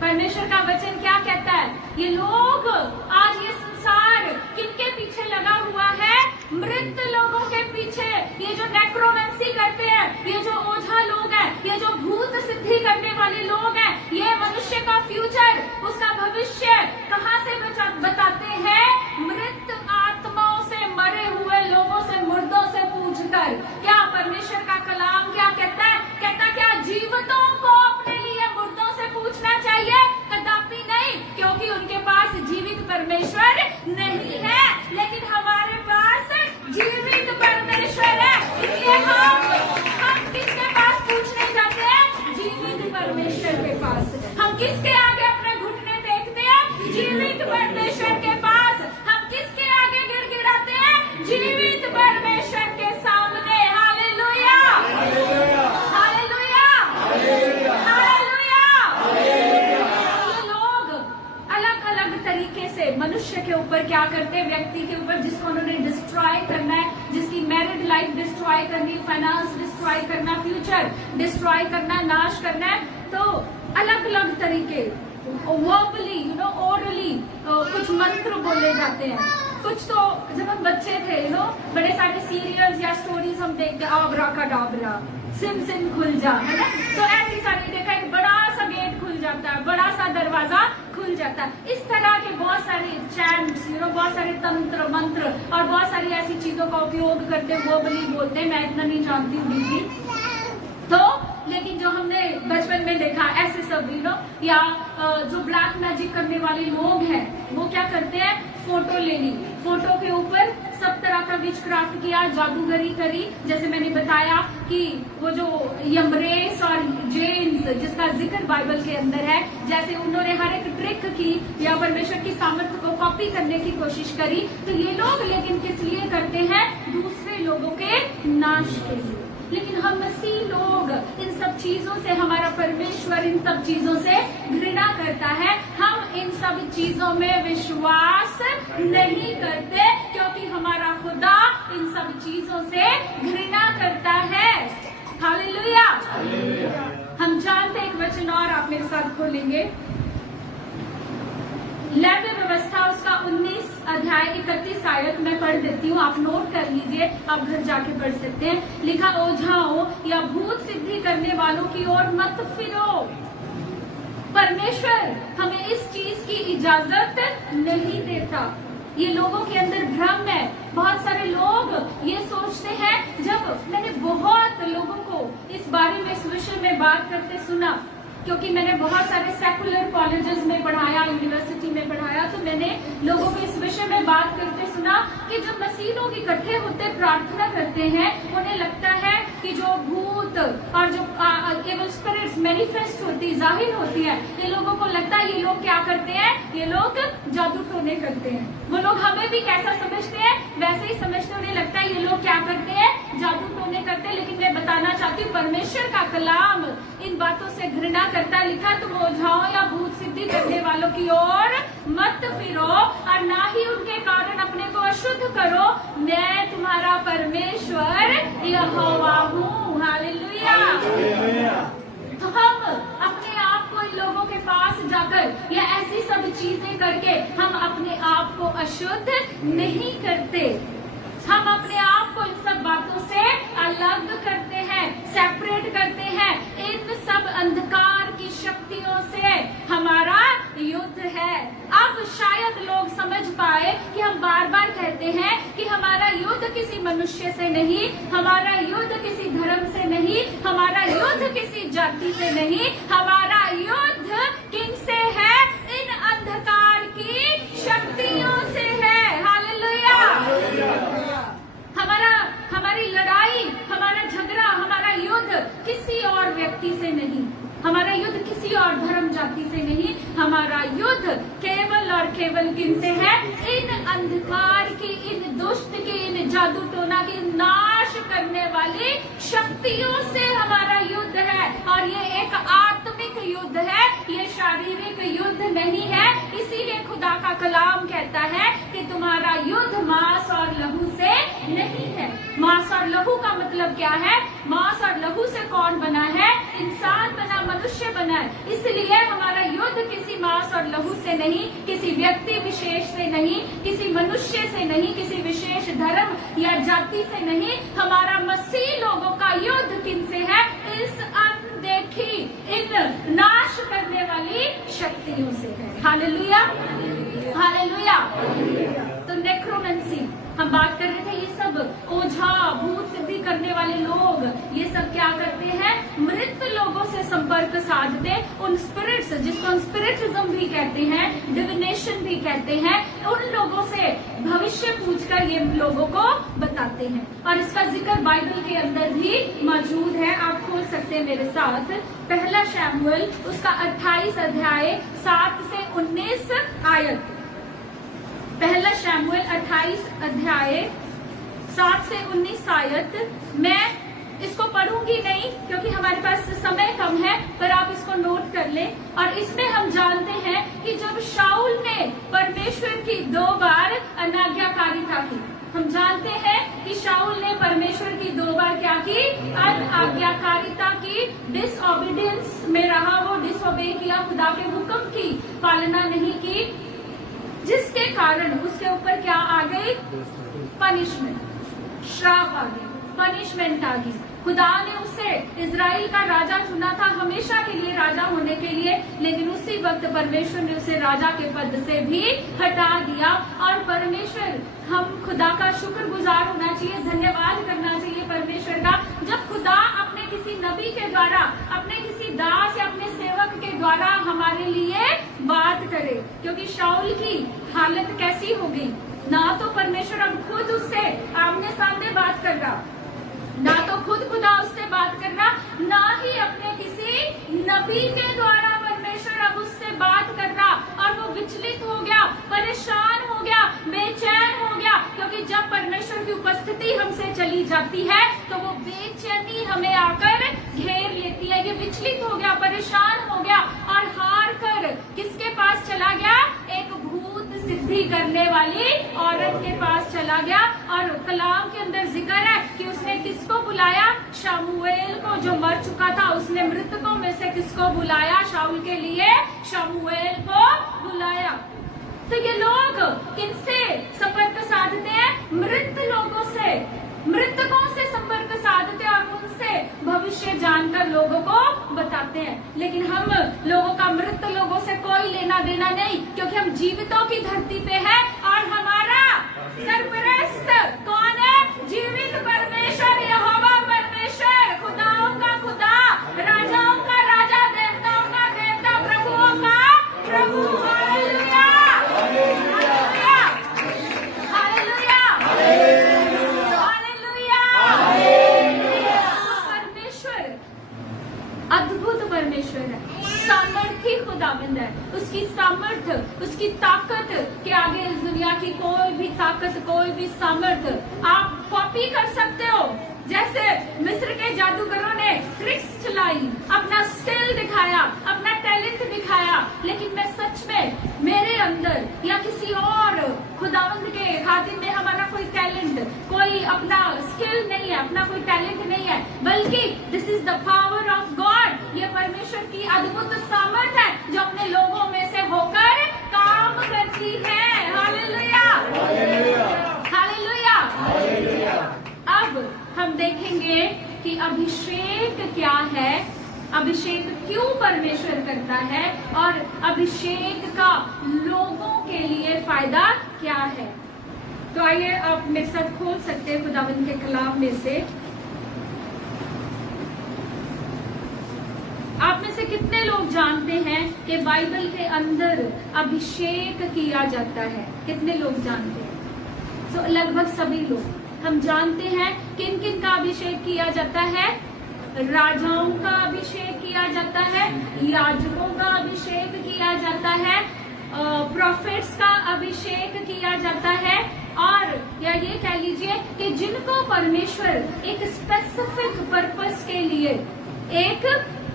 परमेश्वर का वचन क्या कहता है? ये लोग, आज ये संसार किनके पीछे लगा हुआ है? मृत लोगों के पीछे। ये जो नेक्रोमेंसी करते हैं, ये जो ओझा लोग हैं, ये जो भूत सिद्धि करने वाले लोग हैं, ये मनुष्य का फ्यूचर, उसका भविष्य कहाँ से बताते हैं? मृत आत्माओं से, मरे हुए लोगों से, मुर्दों से पूछकर। क्या परमेश्वर का कलाम क्या कहता है? कहता क्या जीवितों को अपने लिए मुर्दों से पूछना चाहिए? कदापि नहीं, क्योंकि उनके पास जीवित परमेश्वर नहीं है, लेकिन हमारे पास जीवित परमेश्वर है। इसलिए हम किसके पास पूछने जाते हैं? जीवित परमेश्वर के पास। हम किसके आगे अपने घुटने टेकते हैं? जीवित तरीके से मनुष्य के ऊपर क्या करते हैं, व्यक्ति के ऊपर जिसको उन्होंने डिस्ट्रॉय करना है, जिसकी मैरिड लाइफ डिस्ट्रॉय करनी, फाइनेंस डिस्ट्रॉय करना, फ्यूचर डिस्ट्रॉय करना, नाश करना है। तो अलग अलग तरीके वर्बली ओरली कुछ मंत्र बोले जाते हैं। कुछ तो जब हम बच्चे थे बड़े सारे सीरियल्स या स्टोरीज हम देखते, आबरा का डाबरा, सिम सिम खुल जा, है ना। तो ऐसी सारी देखा, एक बड़ा सा गेट खुल जाता है, बड़ा सा दरवाजा खुल जाता है। इस तरह के बहुत सारे चैंट्स बहुत सारे तंत्र मंत्र और बहुत सारी ऐसी चीजों का उपयोग करते हैं, वर्बली बोलते हैं। मैं इतना नहीं जानती हूँ दीदी, तो लेकिन जो हमने बचपन में देखा ऐसे सब या जो ब्लैक मैजिक करने वाले लोग हैं वो क्या करते हैं, फोटो ले ली, फोटो के ऊपर सब तरह का विच क्राफ्ट किया, जादूगरी करी। जैसे मैंने बताया कि वो जो यमरेस और जेम्स जिसका जिक्र बाइबल के अंदर है, जैसे उन्होंने हर एक ट्रिक की या परमेश्वर की सामर्थ्य को कॉपी करने की कोशिश करी। तो ये लोग लेकिन किस लिए करते हैं, दूसरे लोगों के नाश के लिए। लेकिन हम मसीह लोग इन सब चीजों से, हमारा परमेश्वर इन सब चीजों से घृणा करता है। हम इन सब चीजों में विश्वास नहीं करते क्योंकि हमारा खुदा इन सब चीजों से घृणा करता है। हालेलुया। हम जानते एक वचन और आप मेरे साथ खोलेंगे, लैव्य व्यवस्था उसका 19 अध्याय 31 आयत मैं पढ़ देती हूँ, आप नोट कर लीजिए, आप घर जाके पढ़ सकते हैं। लिखा, ओझाओं या भूत सिद्धि करने वालों की ओर मत फिरो। परमेश्वर हमें इस चीज की इजाजत नहीं देता। ये लोगों के अंदर भ्रम है। बहुत सारे लोग ये सोचते हैं, जब मैंने बहुत लोगों को इस बारे में, इस विषय में बात करते सुना, क्योंकि मैंने बहुत सारे सेकुलर कॉलेजेस में पढ़ाया, यूनिवर्सिटी में पढ़ाया, तो मैंने लोगों को इस विषय में बात करते सुना कि जब मसीह लोग इकट्ठे होते प्रार्थना करते हैं, उन्हें लगता है कि जो भूत और जो एविल स्पिरिट्स मैनिफेस्ट होती, जाहिर होती है, ये लोगों को लगता है ये लोग क्या करते हैं, ये लोग जादू टोने करते हैं। वो लोग हमें भी कैसा समझते हैं, वैसे ही समझते, उन्हें लगता है ये लोग क्या करते हैं, जादू टोने करते हैं। लेकिन मैं बताना चाहती हूँ, परमेश्वर का कलाम इन बातों से घृणा करता। लिखा, तुम ओझाओं या भूत सिद्धि करने वालों की ओर मत फिरो और ना ही उनके कारण अपने को अशुद्ध करो। मैं तुम्हारा परमेश्वर यहोवा हूँ। हालेलुया। तो हम अपने आप को इन लोगों के पास जाकर या ऐसी सब चीजें करके हम अपने आप को अशुद्ध नहीं करते। हम अपने आप को इन सब बातों से अलग करते हैं, सेपरेट करते हैं। इन सब अंधकार की शक्तियों से हमारा युद्ध है। अब शायद लोग समझ पाए कि हम बार बार कहते हैं कि हमारा युद्ध किसी मनुष्य से नहीं, हमारा युद्ध किसी धर्म से नहीं, हमारा युद्ध किसी जाति से नहीं, हमारा युद्ध किन से है, इन अंधकार की शक्तियों से है। हालेलुया। हमारी लड़ाई, हमारा झगड़ा, हमारा युद्ध किसी और व्यक्ति से नहीं, हमारा युद्ध किसी और धर्म जाति से नहीं, हमारा युद्ध केवल और केवल किन से है, इन अंधकार की, इन दुष्ट की, इन जादू टोना की नाश करने वाली शक्तियों से हमारा युद्ध है। और ये एक आत्मिक युद्ध है, ये शारीरिक युद्ध नहीं है। इसीलिए खुदा का कलाम कहता है कि तुम्हारा युद्ध मांस और लहू से नहीं है। मांस और लहू का मतलब क्या है, मांस और लहू से कौन बना है, इंसान बना, मनुष्य बना है। इसलिए हमारा युद्ध किसी मांस और लहू से नहीं, किसी व्यक्ति विशेष से नहीं, किसी मनुष्य से नहीं, किसी विशेष धर्म या जाति से नहीं, हमारा मसीह लोगों का युद्ध किन से है, इस अनदेखी, इन नाश करने वाली शक्तियों से है। हालेलुया। हालेलुया। तो नेक्रोमेंसी हम बात कर रहे थे, ये सब ओझा, भूत सिद्धि करने वाले लोग ये सब क्या करते हैं, मृत लोगों से संपर्क साधते, उन स्पिरिट्स, जिसको हम स्पिरिटिज्म भी कहते हैं, डिविनेशन भी कहते हैं, उन लोगों से भविष्य पूछकर ये लोगों को बताते हैं। और इसका जिक्र बाइबल के अंदर भी मौजूद है, आप खोल सकते हैं मेरे साथ, पहला शमूएल उसका 28 अध्याय 7 से 19 आयत। पहला शमूएल 28 अध्याय 7 से 19 आयत। मैं इसको पढ़ूंगी नहीं क्योंकि हमारे पास समय कम है, पर आप इसको नोट कर लें। और इसमें हम जानते हैं कि जब शाऊल ने की। हम जानते हैं कि शाऊल ने परमेश्वर की 2 बार क्या की, अनाज्ञाकारिता की, डिसओबीडियंस में रहा, वो डिसओबे किया, खुदा के हुक्म की पालना नहीं की, जिसके कारण उसके ऊपर क्या आ गई, पनिशमेंट, श्राप आ गई, पनिशमेंट आ गई। खुदा ने उसे इजराइल का राजा चुना था हमेशा के लिए राजा होने के लिए, लेकिन उसी वक्त परमेश्वर ने उसे राजा के पद से भी हटा दिया। और परमेश्वर, हम खुदा का शुक्रगुजार होना चाहिए, धन्यवाद करना चाहिए परमेश्वर का, जब खुदा अपने किसी नबी के द्वारा, अपने किसी दास या अपने सेवक के द्वारा हमारे लिए बात करे। क्योंकि शाऊल की हालत कैसी हो गई, ना तो परमेश्वर अब खुद उससे आमने सामने बात कर रहा, ना तो खुद खुदा उससे बात कर रहा, ना ही अपने किसी नबी के द्वारा परमेश्वर अब उससे बात कर रहा। और वो विचलित हो गया, परेशान हो गया, बेचैन हो गया, क्योंकि जब परमेश्वर की उपस्थिति हमसे चली जाती है तो वो बेचैनी हमें आकर घेर लेती है। ये विचलित हो गया, परेशान हो गया और हार कर किसके पास चला गया, एक भूत सिद्धि करने वाली औरत के पास चला गया। और कलाम के अंदर जिक्र है कि उसने किसको बुलाया, शमूएल को, जो मर चुका था। उसने मृतकों में से किसको बुलाया, शाऊल के लिए शमूएल को बुलाया। तो ये लोग किनसे संपर्क साधते हैं, मृत लोगों से, मृतकों से संपर्क साधते और उनसे भविष्य जानकर लोगों को बताते हैं। लेकिन हम लोगों का मृत लोगों से कोई लेना देना नहीं, क्योंकि हम जीवितों की धरती पे हैं और हमारा सरपरस्त कौन है, जीवित परमेश्वर, यहोवा परमेश्वर, खुदाओं का खुदा, राजाओं का राजा, देवताओं का देवता, प्रभुओं का प्रभु। Hallelujah, hallelujah, hallelujah, hallelujah. परमेश्वर अद्भुत परमेश्वर है, सामर्थी खुदावंद है। उसकी सामर्थ्य, उसकी ताकत के आगे इस दुनिया की कोई भी ताकत, कोई भी सामर्थ्य आप कॉपी कर सकते हो। जैसे मिस्र के जादूगरों ने ट्रिक्स चलाई, अपना स्किल दिखाया, अपना टैलेंट दिखाया, लेकिन मैं सच में, मेरे अंदर या किसी और खुदावंद के खातिर में हमारा कोई टैलेंट, कोई अपना स्किल नहीं है, अपना कोई टैलेंट नहीं है, बल्कि this is the power of God. ये परमेश्वर की अद्भुत सामर्थ है जो अपने लोगों में से होकर काम करती है। Hallelujah, hallelujah, hallelujah. अब हम देखेंगे कि अभिषेक क्या है, अभिषेक क्यों परमेश्वर करता है, और अभिषेक का लोगों के लिए फायदा क्या है। तो आइए आप मेरे साथ खोल सकते हैं खुदावंद के कलाम में से। आप में से कितने लोग जानते हैं कि बाइबल के अंदर अभिषेक किया जाता है, कितने लोग जानते हैं? लगभग सभी लोग। हम जानते हैं किन किन का अभिषेक किया जाता है, राजाओं का अभिषेक किया जाता है, याजकों का अभिषेक किया जाता है, प्रॉफिट्स का अभिषेक किया जाता है, और या ये कह लीजिए कि जिनको परमेश्वर एक स्पेसिफिक पर्पस के लिए, एक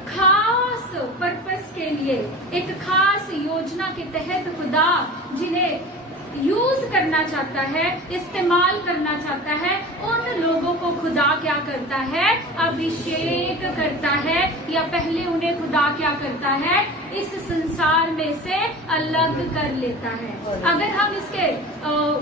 खास पर्पस के लिए, एक खास योजना के तहत खुदा जिन्हें यूज करना चाहता है, इस्तेमाल करना चाहता है, उन लोगों को खुदा क्या करता है, अभिषेक करता है। या पहले उन्हें खुदा क्या करता है, इस संसार में से अलग कर लेता है। अगर हम इसके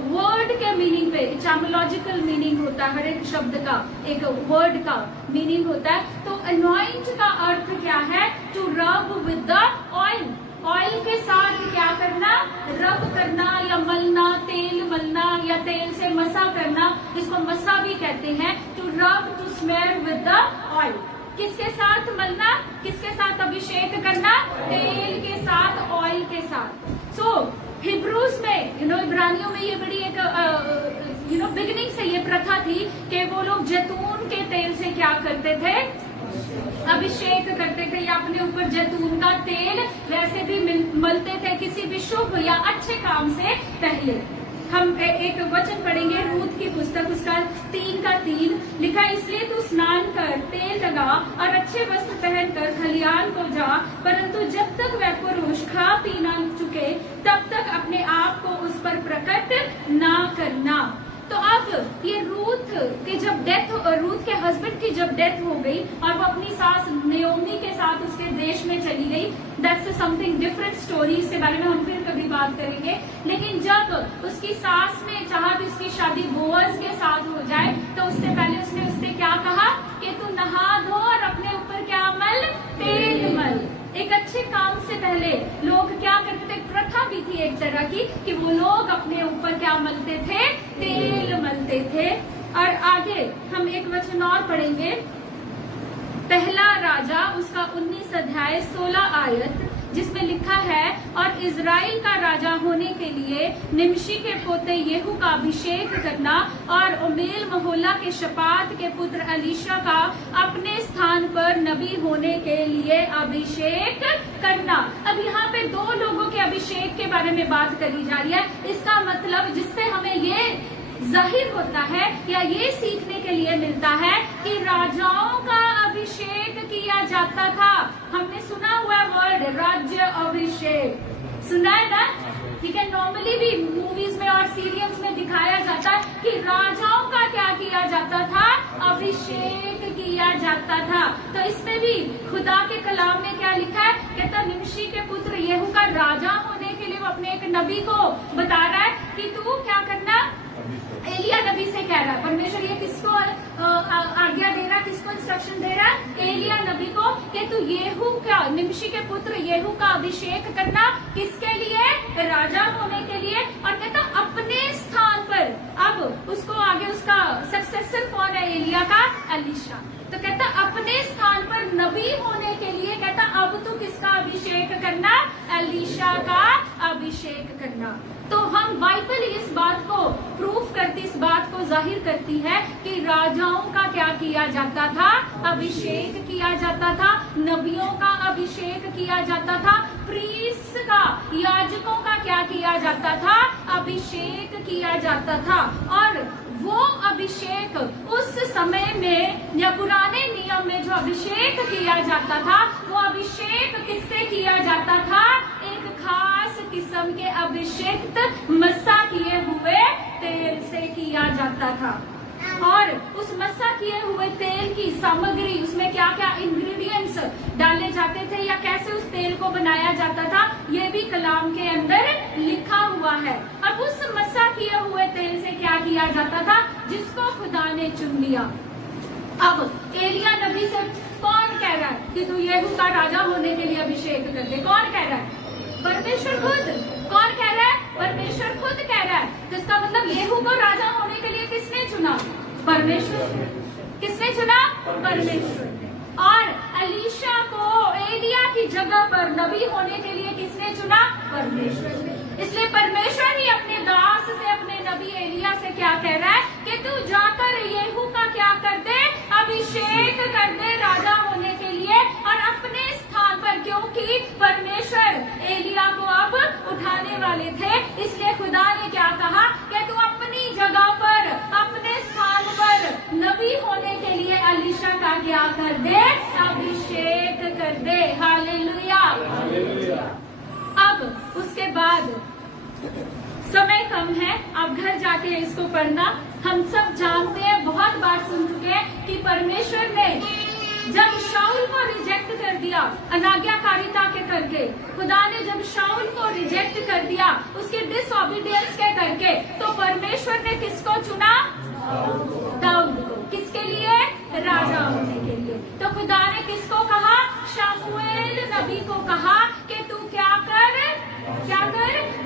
वर्ड के मीनिंग पे, एटिमोलॉजिकल मीनिंग होता है, हर एक शब्द का एक वर्ड का मीनिंग होता है। तो अनॉइंट का अर्थ क्या है, to rub with the oil, oil के साथ क्या करना, रब करना या मलना, तेल मलना या तेल से मसा करना, इसको मसा भी कहते हैं। To rub, to smear with the oil. किसके साथ मलना, किसके साथ अभिषेक करना, तेल के साथ, ऑयल के साथ। सो हिब्रूज में, इब्रानियों में ये बड़ी एक बिगिनिंग से ये प्रथा थी कि वो लोग जैतून के तेल से क्या करते थे, अभिषेक करते थे, या अपने ऊपर जैतून का तेल वैसे भी मलते थे किसी भी शुभ या अच्छे काम से पहले। हम एक वचन पढ़ेंगे रूत की पुस्तक, उसका 3:3 लिखा, इसलिए तू स्नान कर, तेल लगा और अच्छे वस्त्र पहनकर खलियान को जा, परंतु जब तक वह पुरुष खा पी ना चुके तब तक अपने आप को उस पर प्रकट ना करना। के जब डेथ, रूथ के हस्बैंड की जब डेथ हो गई और वो अपनी सास नयोमी के साथ उसके देश में चली गई, दैट्स समथिंग डिफरेंट स्टोरी, इसके बारे में हम फिर कभी बात करेंगे। लेकिन जब उसकी सास ने चाहा कि उसकी शादी बोअज के साथ हो जाए, तो उससे पहले उसने उससे क्या कहा कि तू नहा धो और अपने ऊपर क्या मल, तेल मल। एक अच्छे काम से पहले लोग क्या करते थे, प्रथा भी थी एक तरह की कि वो लोग अपने ऊपर क्या मलते थे, तेल मलते थे। और आगे हम एक वचन और पढ़ेंगे, पहला राजा उसका 19 अध्याय 16 आयत, जिसमें लिखा है, और इजराइल का राजा होने के लिए निमशी के पोते येहू का अभिषेक करना और उमेल महोला के शपात के पुत्र अलीशा का अपने स्थान पर नबी होने के लिए अभिषेक करना। अब यहाँ पे दो लोगों के अभिषेक के बारे में बात करी जा रही है। इसका मतलब जिससे हमें ये जाहिर होता है या ये सीखने के लिए मिलता है कि राजाओं का अभिषेक किया जाता था। हमने सुना हुआ वर्ड राज्य अभिषेक, सुना है ना? ठीक है, नॉर्मली भी मूवीज में और सीरियल्स में दिखाया जाता है कि राजाओं का क्या किया जाता था, अभिषेक किया जाता था। तो इसमें भी खुदा के कलाम में क्या लिखा है, कहता निमशी के पुत्र येहू का राजा होने के लिए वो अपने एक नबी को बता रहा है कि तू क्या करना। एलिया नबी से कह रहा है, परमेश्वर ये किसको आज्ञा दे रहा, किसको इंस्ट्रक्शन दे रहा है, एलिया नबी को, कि तू येहू का, निमशी के पुत्र येहू का अभिषेक करना, किसके लिए, राजा होने के लिए। और कहता अपने स्थान पर, अब उसको आगे उसका सक्सेसर कौन है एलिया का, एलीशा। तो कहता अपने स्थान पर नबी होने के लिए, कहता अब तू किसका अभिषेक करना, एलीशा का अभिषेक करना। तो हम बाइबल इस बात को प्रूफ करती, इस बात को जाहिर करती है कि राजाओं का क्या किया जाता था, अभिषेक किया जाता था, नबियों का अभिषेक किया जाता था, प्रीस्ट का, याजकों का क्या किया जाता था, अभिषेक किया जाता था। और वो अभिषेक उस समय में या पुराने नियम में जो अभिषेक किया जाता था, वो अभिषेक किससे किया जाता था, एक खास किस्म के अभिषेक मस्सा किए हुए तेल से किया जाता था। और उस मस्सा किए हुए तेल की सामग्री, उसमें क्या क्या इंग्रेडिएंट्स डाले जाते थे या कैसे उस तेल को बनाया जाता था, ये भी कलाम के अंदर लिखा हुआ है। अब उस मस्सा किए हुए तेल से क्या किया जाता था, जिसको खुदा ने चुन लिया। अब एलिया नबी से कौन कह रहा है कि तू येहू का राजा होने के लिए अभिषेक कर दे, कौन कह रहा है, परमेश्वर खुद। कौन कह रहा है, परमेश्वर खुद कह रहा है। तो इसका मतलब येहू को राजा होने के लिए किसने चुना, परमेश्वर। किसने चुना, परमेश्वर ने। और अलीशा को एलिया की जगह पर नबी होने के लिए किसने चुना, परमेश्वर ने। इसलिए परमेश्वर ही अपने दास से, अपने नबी एलिया से क्या कह रहा है कि तू जाकर येहू का क्या कर दे, अभिषेक कर दे राजा होने के लिए, और अपने स्थान पर, क्योंकि परमेश्वर एलिया को अब उठाने वाले थे, इसलिए खुदा ने क्या कहा कि तू अपनी जगह पर, अपने स्थान पर नबी होने के लिए अलीशा का क्या कर दे, अभिषेक कर दे। हालेलुया। अब उसके बाद समय कम है, आप घर जाके इसको पढ़ना। हम सब जानते हैं, बहुत बार सुन चुके हैं कि परमेश्वर ने जब शाऊल को रिजेक्ट कर दिया अनाज्ञाकारिता के करके, खुदा ने जब शाऊल को रिजेक्ट कर दिया उसके डिसओबीडियंस के करके, तो परमेश्वर ने किसको चुना, दाऊद को। किसके लिए, राजा होने के लिए। तो खुदा ने किसको कहा, शमूएल नबी को कहा कि तू क्या कर,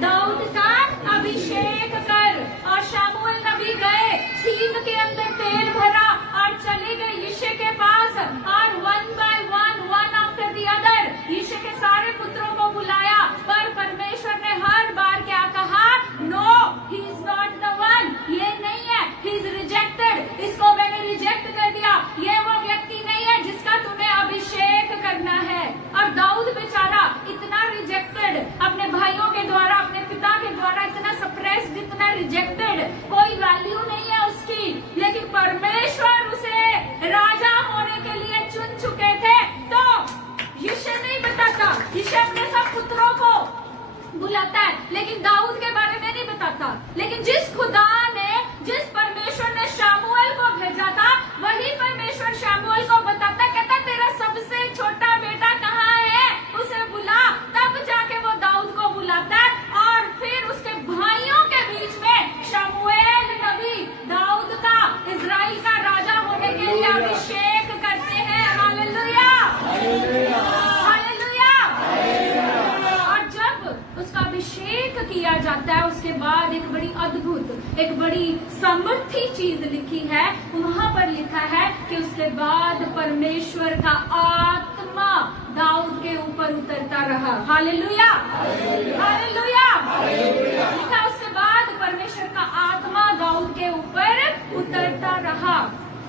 दाऊद का अभिषेक कर। और शमूएल नबी गए, सींग के अंदर तेल भरा और चले गए यिशै के पास, और one by one after the other यिशै के सारे पुत्रों को बुलाया। पर परमेश्वर ने हर बार क्या कहा, no, he is not the one, ये नहीं है, ही इज रिजेक्टेड, इसको मैंने रिजेक्ट कर दिया, ये वो व्यक्ति नहीं है जिसका तुम्हें अभिषेक करना है। और दाऊद बेचारा इतना रिजेक्टेड, अपने भाइयों के द्वारा, अपने पिता के द्वारा इतना सप्रेस्ड, इतना रिजेक्टेड, कोई वैल्यू नहीं है उसकी, लेकिन परमेश्वर उसे राजा होने के लिए चुन चुके थे। तो यिशै नहीं बताता, यिशै अपने सब पुत्रों को बुलाता है, लेकिन दाऊद के बारे में नहीं बताता। लेकिन जिस खुदा ने, जिस परमेश्वर ने शमूएल को एक बड़ी समर्थी चीज लिखी है। वहां पर लिखा है कि उसके बाद परमेश्वर का आत्मा दाऊद के ऊपर उतरता रहा। Hallelujah, hallelujah. लिखा उसके बाद परमेश्वर का आत्मा दाऊद के ऊपर उतरता रहा।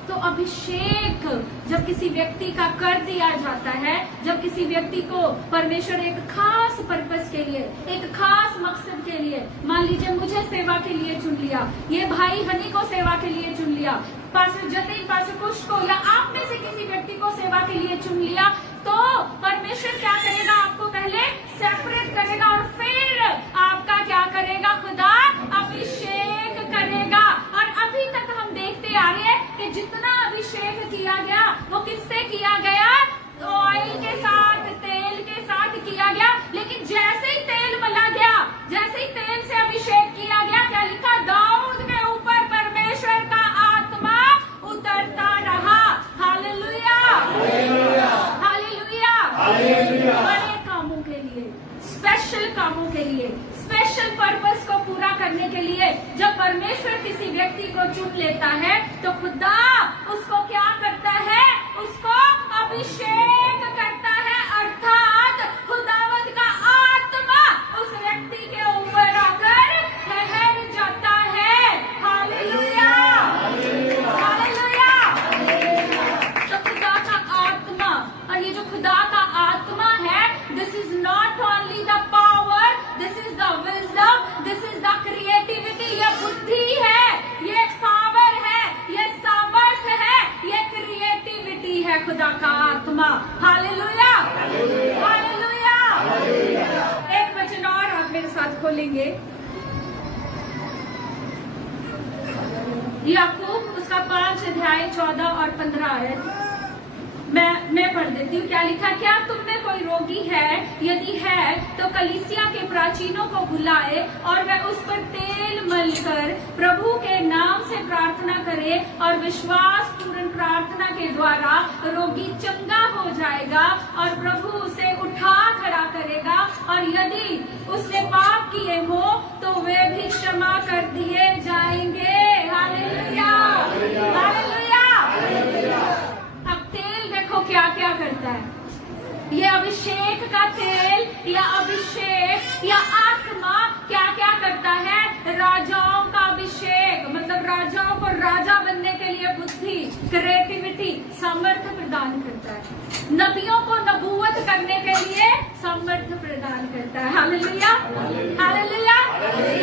तो अभिषेक जब किसी व्यक्ति का कर दिया जाता है, जब किसी व्यक्ति को परमेश्वर एक खास पर्पस के लिए, एक खास मकसद के लिए, मान लीजिए मुझे सेवा के लिए चुन लिया, ये भाई हनी को सेवा के लिए चुन लिया, पास्टर जतिन, पास्टर कुश को, या आप में से किसी व्यक्ति को सेवा के लिए चुन लिया, तो परमेश्वर क्या करेगा? आपको पहले सेपरेट करेगा और फिर आपका क्या करेगा? खुदा अभिषेक करेगा। और अभी तक हम देखते आ रहे हैं कि जितना अभिषेक किया गया वो किससे किया गया? ऑयल के साथ, तेल के साथ किया गया। लेकिन जैसे ही तेल मला गया, जैसे ही तेल से अभिषेक किया गया, क्या लिखा? दाऊद के ऊपर परमेश्वर का आत्मा उतरता रहा। Hallelujah, hallelujah, hallelujah. बड़े कामों के लिए, स्पेशल कामों के लिए, स्पेशल पर्पस को पूरा करने के लिए जब परमेश्वर किसी व्यक्ति को चुन लेता है तो खुदा उसको क्या करता है? उसको अभिषेक करता है, अर्थात खुदावंद का आत्मा उस व्यक्ति के ऊपर आकर ठहर जाता है। Hallelujah, hallelujah. तो खुदा का आत्मा, और ये जो खुदा का आत्मा है, this is not only the power, this is the wisdom, this is the creativity. ये बुद्धि है, ये पावर है, ये सामर्थ है, ये क्रिएटिविटी है खुदा का आत्मा। Hallelujah, hallelujah. एक वचन और आप मेरे साथ खोलेंगे, याकूब उसका 5 अध्याय 14 और 15 आयत। मैं पढ़ देती हूँ। क्या लिखा? क्या तुम में कोई रोगी है? यदि है तो कलीसिया के प्राचीनों को बुलाए और वह उस पर तेल मलकर प्रभु के नाम से प्रार्थना करे, और विश्वास पूर्ण प्रार्थना के द्वारा रोगी चंगा हो जाएगा और प्रभु उसे उठा खड़ा करेगा, और यदि उसने पाप किए हो तो वे भी क्षमा कर दिए जाएंगे। Hallelujah, hallelujah. अब तेल देखो क्या क्या करता है। ये अभिषेक का तेल या अभिषेक या आत्मा क्या क्या करता है? राजाओं का अभिषेक, मतलब राजाओं को राजा बनने के लिए बुद्धि, क्रिएटिविटी, सामर्थ्य प्रदान करता है। नबियों को नबूवत करने के लिए सामर्थ्य प्रदान करता है। Hallelujah, hallelujah.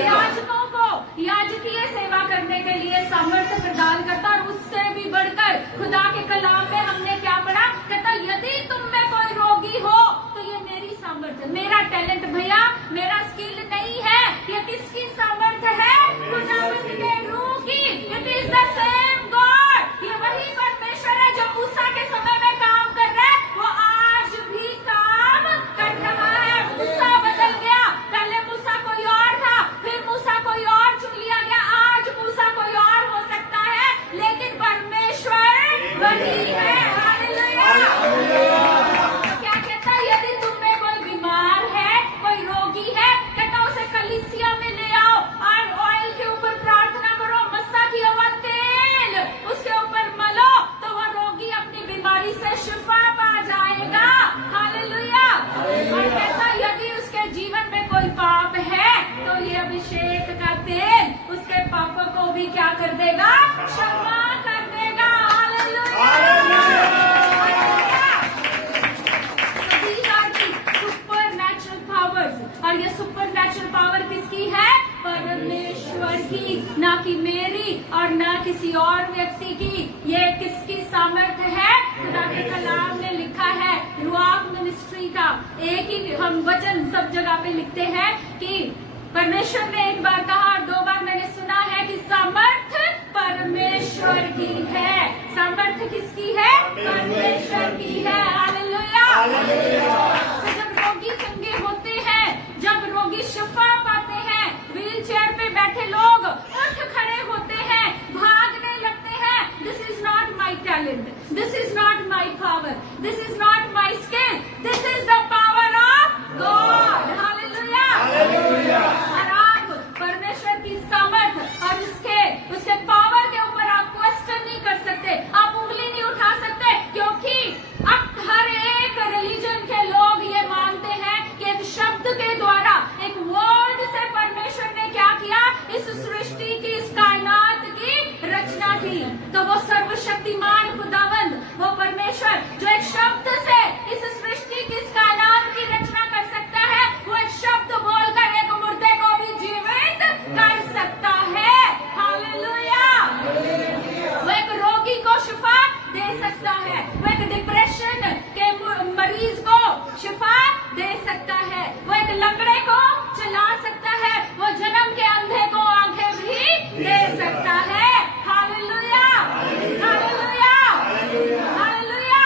याजकों को याजकीय सेवा करने के लिए सामर्थ्य प्रदान करता है। और उससे भी बढ़कर खुदा के कलाम में हमने क्या पढ़ा? कहता यदि तुम में कोई रोगी हो तो ये मेरी सामर्थ्य, मेरा टैलेंट भैया, मेरा स्किल नहीं है। ये किसकी सामर्थ्य है? खुदावंद के रूह की। It is the same God. ये वही परमेश्वर है जो मूसा के समय में काम कर रहा है, वो आज भी काम कर रहा है। मूसा बदल गया, पहले मूसा कोई और था, फिर मूसा कोई और चुन लिया गया, आज मूसा कोई और हो सकता है, लेकिन परमेश्वर वही है। क्या कहता है? यदि तुम में कोई बीमार है, कोई रोगी है, कहता उसे कलीसिया में ले आओ और ऑयल के ऊपर प्रार्थना करो, मस्सा किया हुआ तेल उसके ऊपर मलो, तो वह रोगी अपनी बीमारी से शिफा पा जाएगा। हालेलुया। और कहता यदि उसके जीवन में कोई पाप है तो ये अभिषेक का तेल उसके पापों को भी क्या कर देगा? क्षमा कर देगा। हालेलुया। और ये सुपर नेचुरल पावर किसकी है? परमेश्वर की, ना कि मेरी और ना किसी और व्यक्ति की। ये किसकी सामर्थ्य है? खुदा के कलाम में लिखा है, रुआक मिनिस्ट्री का एक ही हम वचन सब जगह पे लिखते हैं कि परमेश्वर ने एक बार कहा और 2 बार मैंने सुना है कि सामर्थ्य परमेश्वर की है। सामर्थ्य किसकी है? परमेश्वर की है। हालेलुया। तो जब रोगी चंगे होते हैं, जब रोगी शिफा पाते हैं, व्हील चेयर पे बैठे लोग उठ खड़े होते हैं, भागने लगते हैं, this is not my talent, this is not my power, this is not my skill, this is the power of God. Hallelujah. और आप परमेश्वर की सामर्थ और इसके जो एक शब्द से इस सृष्टि की, इस कायनात की रचना कर सकता है, वो एक शब्द बोलकर एक मुर्दे को भी जीवित कर सकता है। हालेलुया। वो एक रोगी को शिफा दे सकता है, वो एक डिप्रेशन के मरीज को शिफा दे सकता है, वो एक लंगड़े को चला सकता है, वो जन्म के अंधे को आंखें भी दे सकता है। Hallelujah, hallelujah, hallelujah.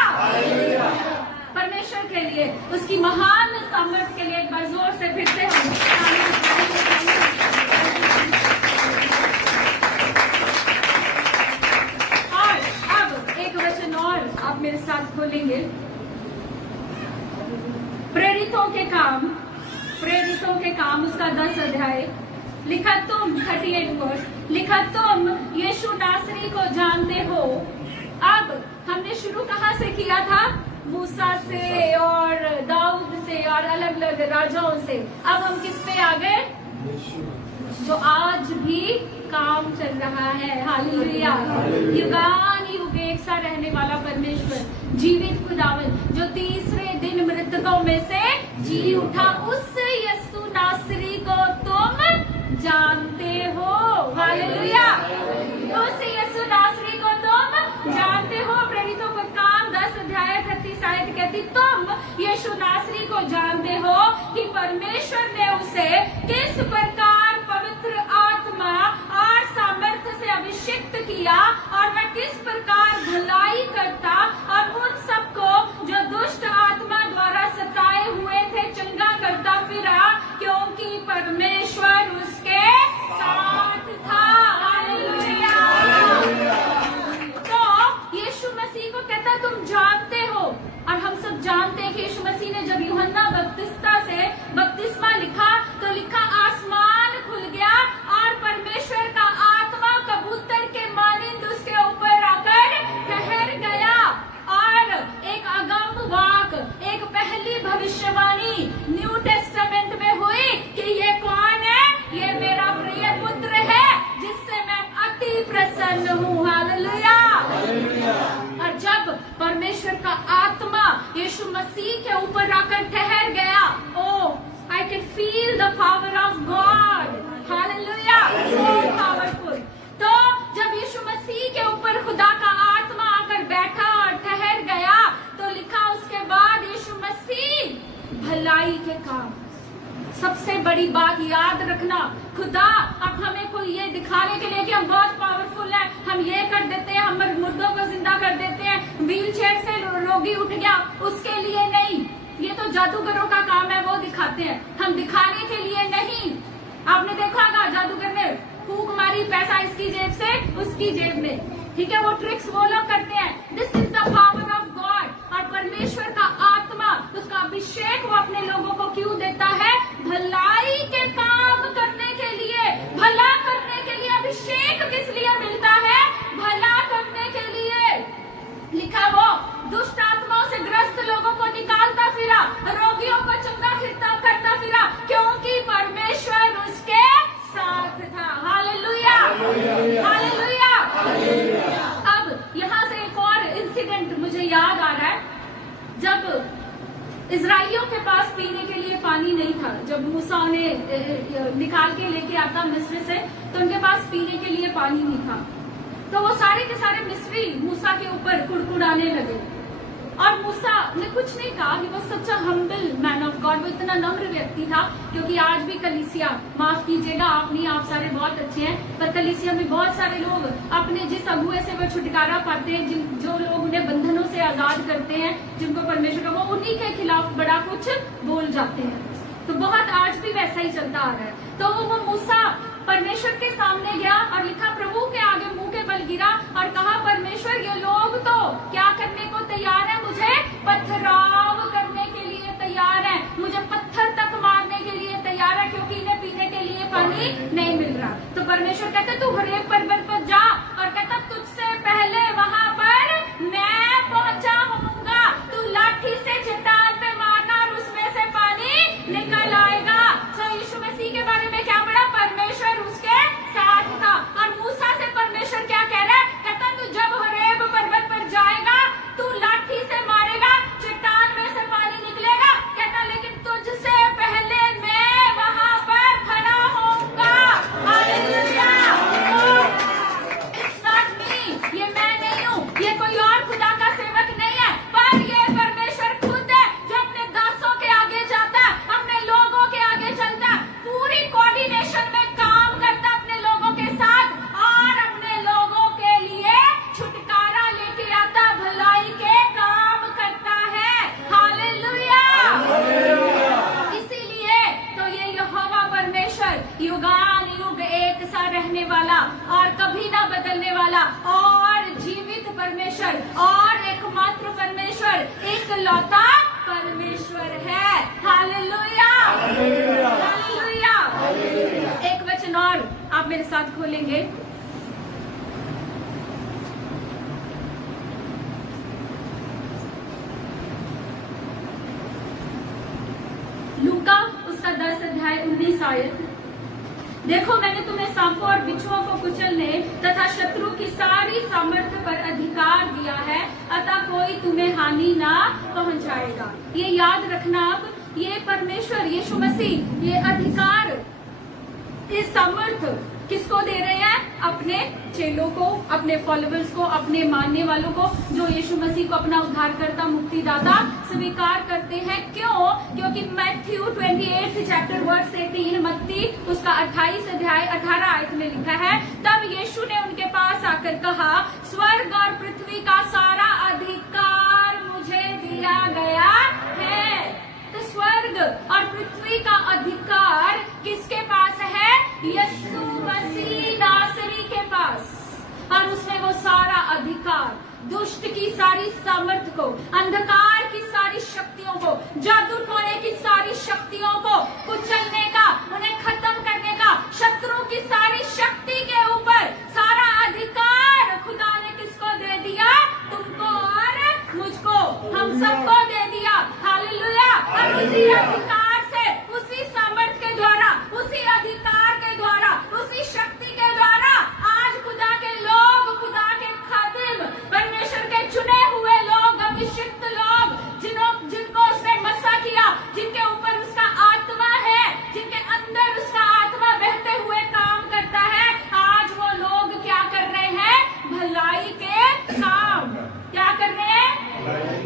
परमेश्वर के लिए, उसकी महान सामर्थ्य के लिए एक बार जोर से फिर से हम आप मेरे साथ खोलेंगे प्रेरितों के काम उसका 10 अध्याय। लिखा तुम 38 वर्ष, लिखा तुम यीशु नासरी को जानते हो। अब हमने शुरू कहाँ से किया था? मूसा से और दाऊद से और अलग अलग राजाओं से। अब हम किस पे आ गए? जो आज भी काम चल रहा है। हालेलुया। युगान युग एक सा रहने वाला परमेश्वर, जीवित खुदावन, जो तीसरे दिन मृतकों में से जी उठा, उस यीशु नासरी को तुम जानते हो। हालेलुया। उस यीशु नासरी को तुम जानते हो। प्रेरितों का काम 10 अध्याय 38 आयत कहती, तुम यीशु नासरी को जानते हो कि परमेश्वर ने उसे किस प्रकार पवित्र आत्मा और सामर्थ्य से अभिषिक्त किया और वह किस प्रकार भलाई करता और उन सबको जो दुष्ट आत्मा द्वारा सताए हुए थे चंगा करता फिरा, क्योंकि परमेश्वर उसके साथ था। हालेलुया। तो यीशु मसीह को कहता तुम जानते हो, और हम सब जानते हैं कि यीशु मसीह ने जब यूहन्ना बपतिस्ता से बपतिस्मा लिखा तो लिखा आसमान खुल गया और परमेश्वर का आत्मा कबूतर के मानिंद उसके ऊपर आकर ठहर गया, और एक अगम वाक, एक पहली भविष्यवाणी न्यू टेस्टामेंट में हुई कि ये कौन है? ये मेरा प्रिय पुत्र है जिससे मैं अति प्रसन्न हूँ। हालेलुया। और जब परमेश्वर का आत्मा यीशु मसीह के ऊपर आकर ठहर गया, oh I can feel the power of God. Hallelujah. So powerful. तो जब यीशु मसीह के ऊपर खुदा का आत्मा आकर बैठा और ठहर गया तो लिखा उसके बाद यीशु मसीह भलाई के काम। सबसे बड़ी बात याद रखना, खुदा अब हमें कोई ये दिखाने के लिए कि हम बहुत पावरफुल हैं, हम ये कर देते हैं, हम मुर्दों को जिंदा कर देते हैं, व्हील चेयर से रोगी उठ गया, उसके लिए नहीं। ये तो जादूगरों का काम है, वो दिखाते हैं, हम दिखाने के लिए नहीं। आपने देखा होगा जादूगर ने फूंक मारी, पैसा इसकी जेब से उसकी जेब में, ठीक है, वो ट्रिक्स वो लोग करते हैं। This is the power of God. और परमेश्वर का आत्मा, उसका अभिषेक वो अपने लोगों को क्यों देता है? भलाई के काम करने के लिए। भला करने के लिए अभिषेक किस लिए मिलता है? भला करने के लिए। लिखा वो दुष्ट आत्माओं से ग्रस्त लोगों को निकालता फिरा, रोगियों को चंगा करता फिरा, क्योंकि परमेश्वर उसके साथ था। Hallelujah, hallelujah. अब यहाँ से एक और इंसिडेंट मुझे याद आ रहा है। जब इजराइलियों के पास पीने के लिए पानी नहीं था, जब मूसा उन्हें निकाल के लेके आता मिस्र से, तो उनके पास पीने के लिए पानी नहीं था। तो वो सारे के सारे मिस्री मूसा के ऊपर कुड़कुड़ाने लगे, और मूसा ने कुछ नहीं कहा। He was such a humble man of God. वो इतना नम्र व्यक्ति था, क्योंकि आज भी कलीसिया, माफ कीजिएगा आप नहीं, आप सारे बहुत अच्छे हैं, पर कलीसिया में बहुत सारे लोग अपने जिस अगुए से वो छुटकारा पाते हैं, जो लोग उन्हें बंधनों से आजाद करते हैं, जिनको परमेश्वर का, वो उन्हीं के खिलाफ बड़ा कुछ बोल जाते हैं। तो बहुत आज भी वैसा ही चलता आ रहा है। तो वो मूसा परमेश्वर के सामने गया और लिखा प्रभु के आगे मुंह के बल गिरा और कहा, परमेश्वर ये लोग तो क्या करने को तैयार है? मुझे पथराव करने के लिए तैयार है, मुझे पत्थर तक मारने के लिए तैयार है, क्योंकि इन्हें पीने के लिए पानी नहीं मिल रहा। तो परमेश्वर कहते तू हरेक पर्वत पर जा, और कहता तुझसे पहले वहां पर मैं पहुंचा हूँगा, तू लाठी से चट्टान पे मारना और उसमें से पानी निकल आएगा। तो यीशु मसीह के बारे में क्या पढ़ा? परमेश्वर उसके साथ था। और मूसा से परमेश्वर क्या कह रहा है? कहता तू जब हरेब पर्वत पर जाएगा, तू लाठी से मारे रहने वाला और कभी ना बदलने वाला और जीवित परमेश्वर और एकमात्र परमेश्वर, एकलौता परमेश्वर है। Hallelujah, hallelujah. एक वचन और आप मेरे साथ खोलेंगे, लूका उसका 10 अध्याय 19 आयत। देखो मैंने तुम्हें सांपों और बिच्छुओं को कुचलने तथा शत्रु की सारी सामर्थ्य पर अधिकार दिया है, अतः कोई तुम्हें हानि ना पहुंचाएगा। ये याद रखना, अब ये परमेश्वर यीशु मसीह ये अधिकार, इस सामर्थ्य किसको दे रहे हैं? अपने चेलों को, अपने फॉलोअर्स को, अपने मानने वालों को जो यीशु मसीह को अपना उद्धारकर्ता मुक्तिदाता स्वीकार करते हैं। क्यों? क्योंकि मैथ्यू 28 चैप्टर वर्स 18, मत्ती उसका 28 अध्याय 18 आयत में लिखा है, तब यीशु ने उनके पास आकर कहा, स्वर्ग और पृथ्वी का सारा अधिकार मुझे दिया गया है। तो स्वर्ग और पृथ्वी का अधिकार किसके पास है? यीशु मसीह नासरी के पास। और उसने वो सारा अधिकार, दुष्ट की सारी सामर्थ्य को, अंधकार की सारी शक्तियों को, जादू टोने की सारी शक्तियों को कुचलने का, उन्हें खत्म करने का, शत्रु की सारी शक्ति के ऊपर सारा अधिकार खुदा ने किसको दे दिया? तुमको और मुझको, हम सबको दे दिया। हालेलुया। और उसी अधिकार से, उसी सामर्थ्य के द्वारा, उसी अधिकार के द्वारा, उसी शक्ति के द्वारा आज खुदा के लोग, खुदा के खादिम, परमेश्वर के चुने हुए लोग, अभिषिक्त लोग, जिनको उसने मसा किया, जिनके ऊपर उसका आत्मा है, जिनके अंदर उसका आत्मा बहते हुए काम करता है, आज वो लोग क्या कर रहे हैं? भलाई के काम। क्या कर रहे हैं?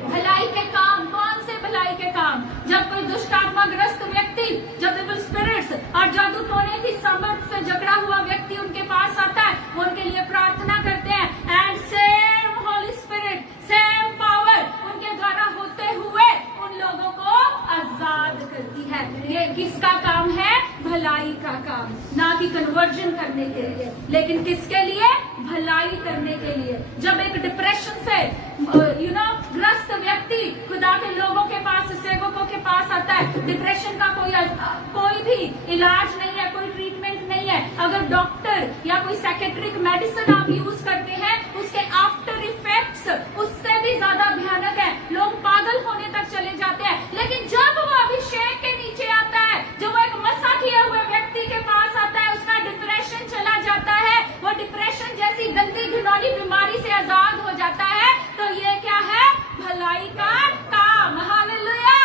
भलाई के काम। कौन से भलाई के काम? जब कोई दुष्ट आत्मा ग्रस्त व्यक्ति, जब डेविल स्पिरिट्स और जादू टोने की सामर्थ्य से जकड़ा हुआ व्यक्ति उनके पास आता है, वो उनके लिए प्रार्थना करते हैं, and same Holi spirit, same power उनके द्वारा होते हुए उन लोगों को आजाद करती है। ये किसका काम है? भलाई का काम, ना कि कन्वर्जन करने के लिए, लेकिन किसके लिए? भलाई करने के लिए। जब एक डिप्रेशन से ग्रस्त व्यक्ति खुदा के लोगों के पास, सेवकों के पास आता है, डिप्रेशन का कोई भी इलाज नहीं है, कोई ट्रीटमेंट नहीं है। अगर डॉक्टर या कोई साइकेट्रिक मेडिसिन आप यूज करते हैं, उसके आफ्टर इफेक्ट्स उससे भी ज्यादा भयानक है, लोग पागल होने तक चले जाते हैं। लेकिन जब वो अभिषेक के नीचे आता है, जब वो एक मसा किए हुए व्यक्ति के पास आता है, उसका डिप्रेशन चला जाता है, वो डिप्रेशन जैसी गंदी घिनौनी बीमारी से आजाद हो जाता है। तो ये क्या है? भलाई का काम। हालेलुया।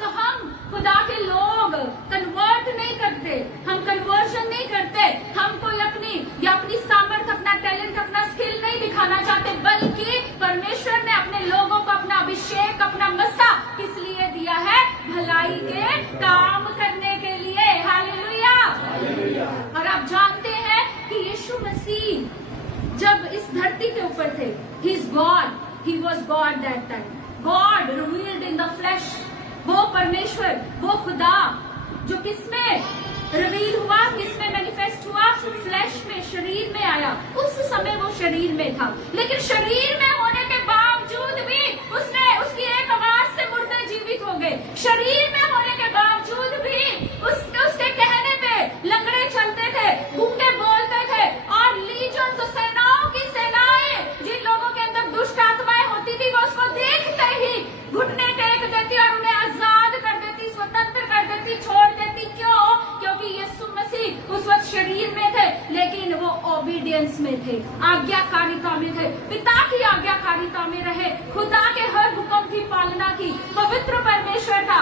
तो हम खुदा के लोग कन्वर्ट नहीं करते, हम कन्वर्जन नहीं करते, हम कोई अपनी सामर्थ्य, अपना टैलेंट, अपना स्किल नहीं दिखाना चाहते, बल्कि परमेश्वर ने अपने लोगों को अपना अभिषेक, अपना मसा किस लिए दिया है? भलाई के काम करने के लिए। हालेलुया। और आप जानते हैं कि यीशु मसीह जब इस धरती के ऊपर थे, he is God, he was God that time, God revealed in the flash. वो परमेश्वर, वो खुदा जो किसमें रिवील हुआ, किसमें मैनिफेस्ट हुआ? फ्लैश में, शरीर में आया। उस समय वो शरीर में था, लेकिन शरीर में होने के बावजूद भी उसकी एक आवाज से मुर्दे जीवित हो गए। शरीर में होने के बावजूद भी उसके कहने पे लंगड़े चलते थे, गूंगे बोलते थे, और लीजन, सेनाओं की सेनाएं, जिन लोगों के अंदर दुष्ट आत्माएं होती थी, वो उसको देखते ही घुटने टेक देती और उन्हें आजाद कर देती, स्वतंत्र कर देती, छोड़ देती। क्यों? क्योंकि यीशु मसीह उस वक्त शरीर में थे, लेकिन वो ओबीडियंस में थे, आज्ञाकारिता में थे, पिता की आज्ञाकारिता में रहे, खुदा के हर हुक्म की पालना की। पवित्र परमेश्वर था,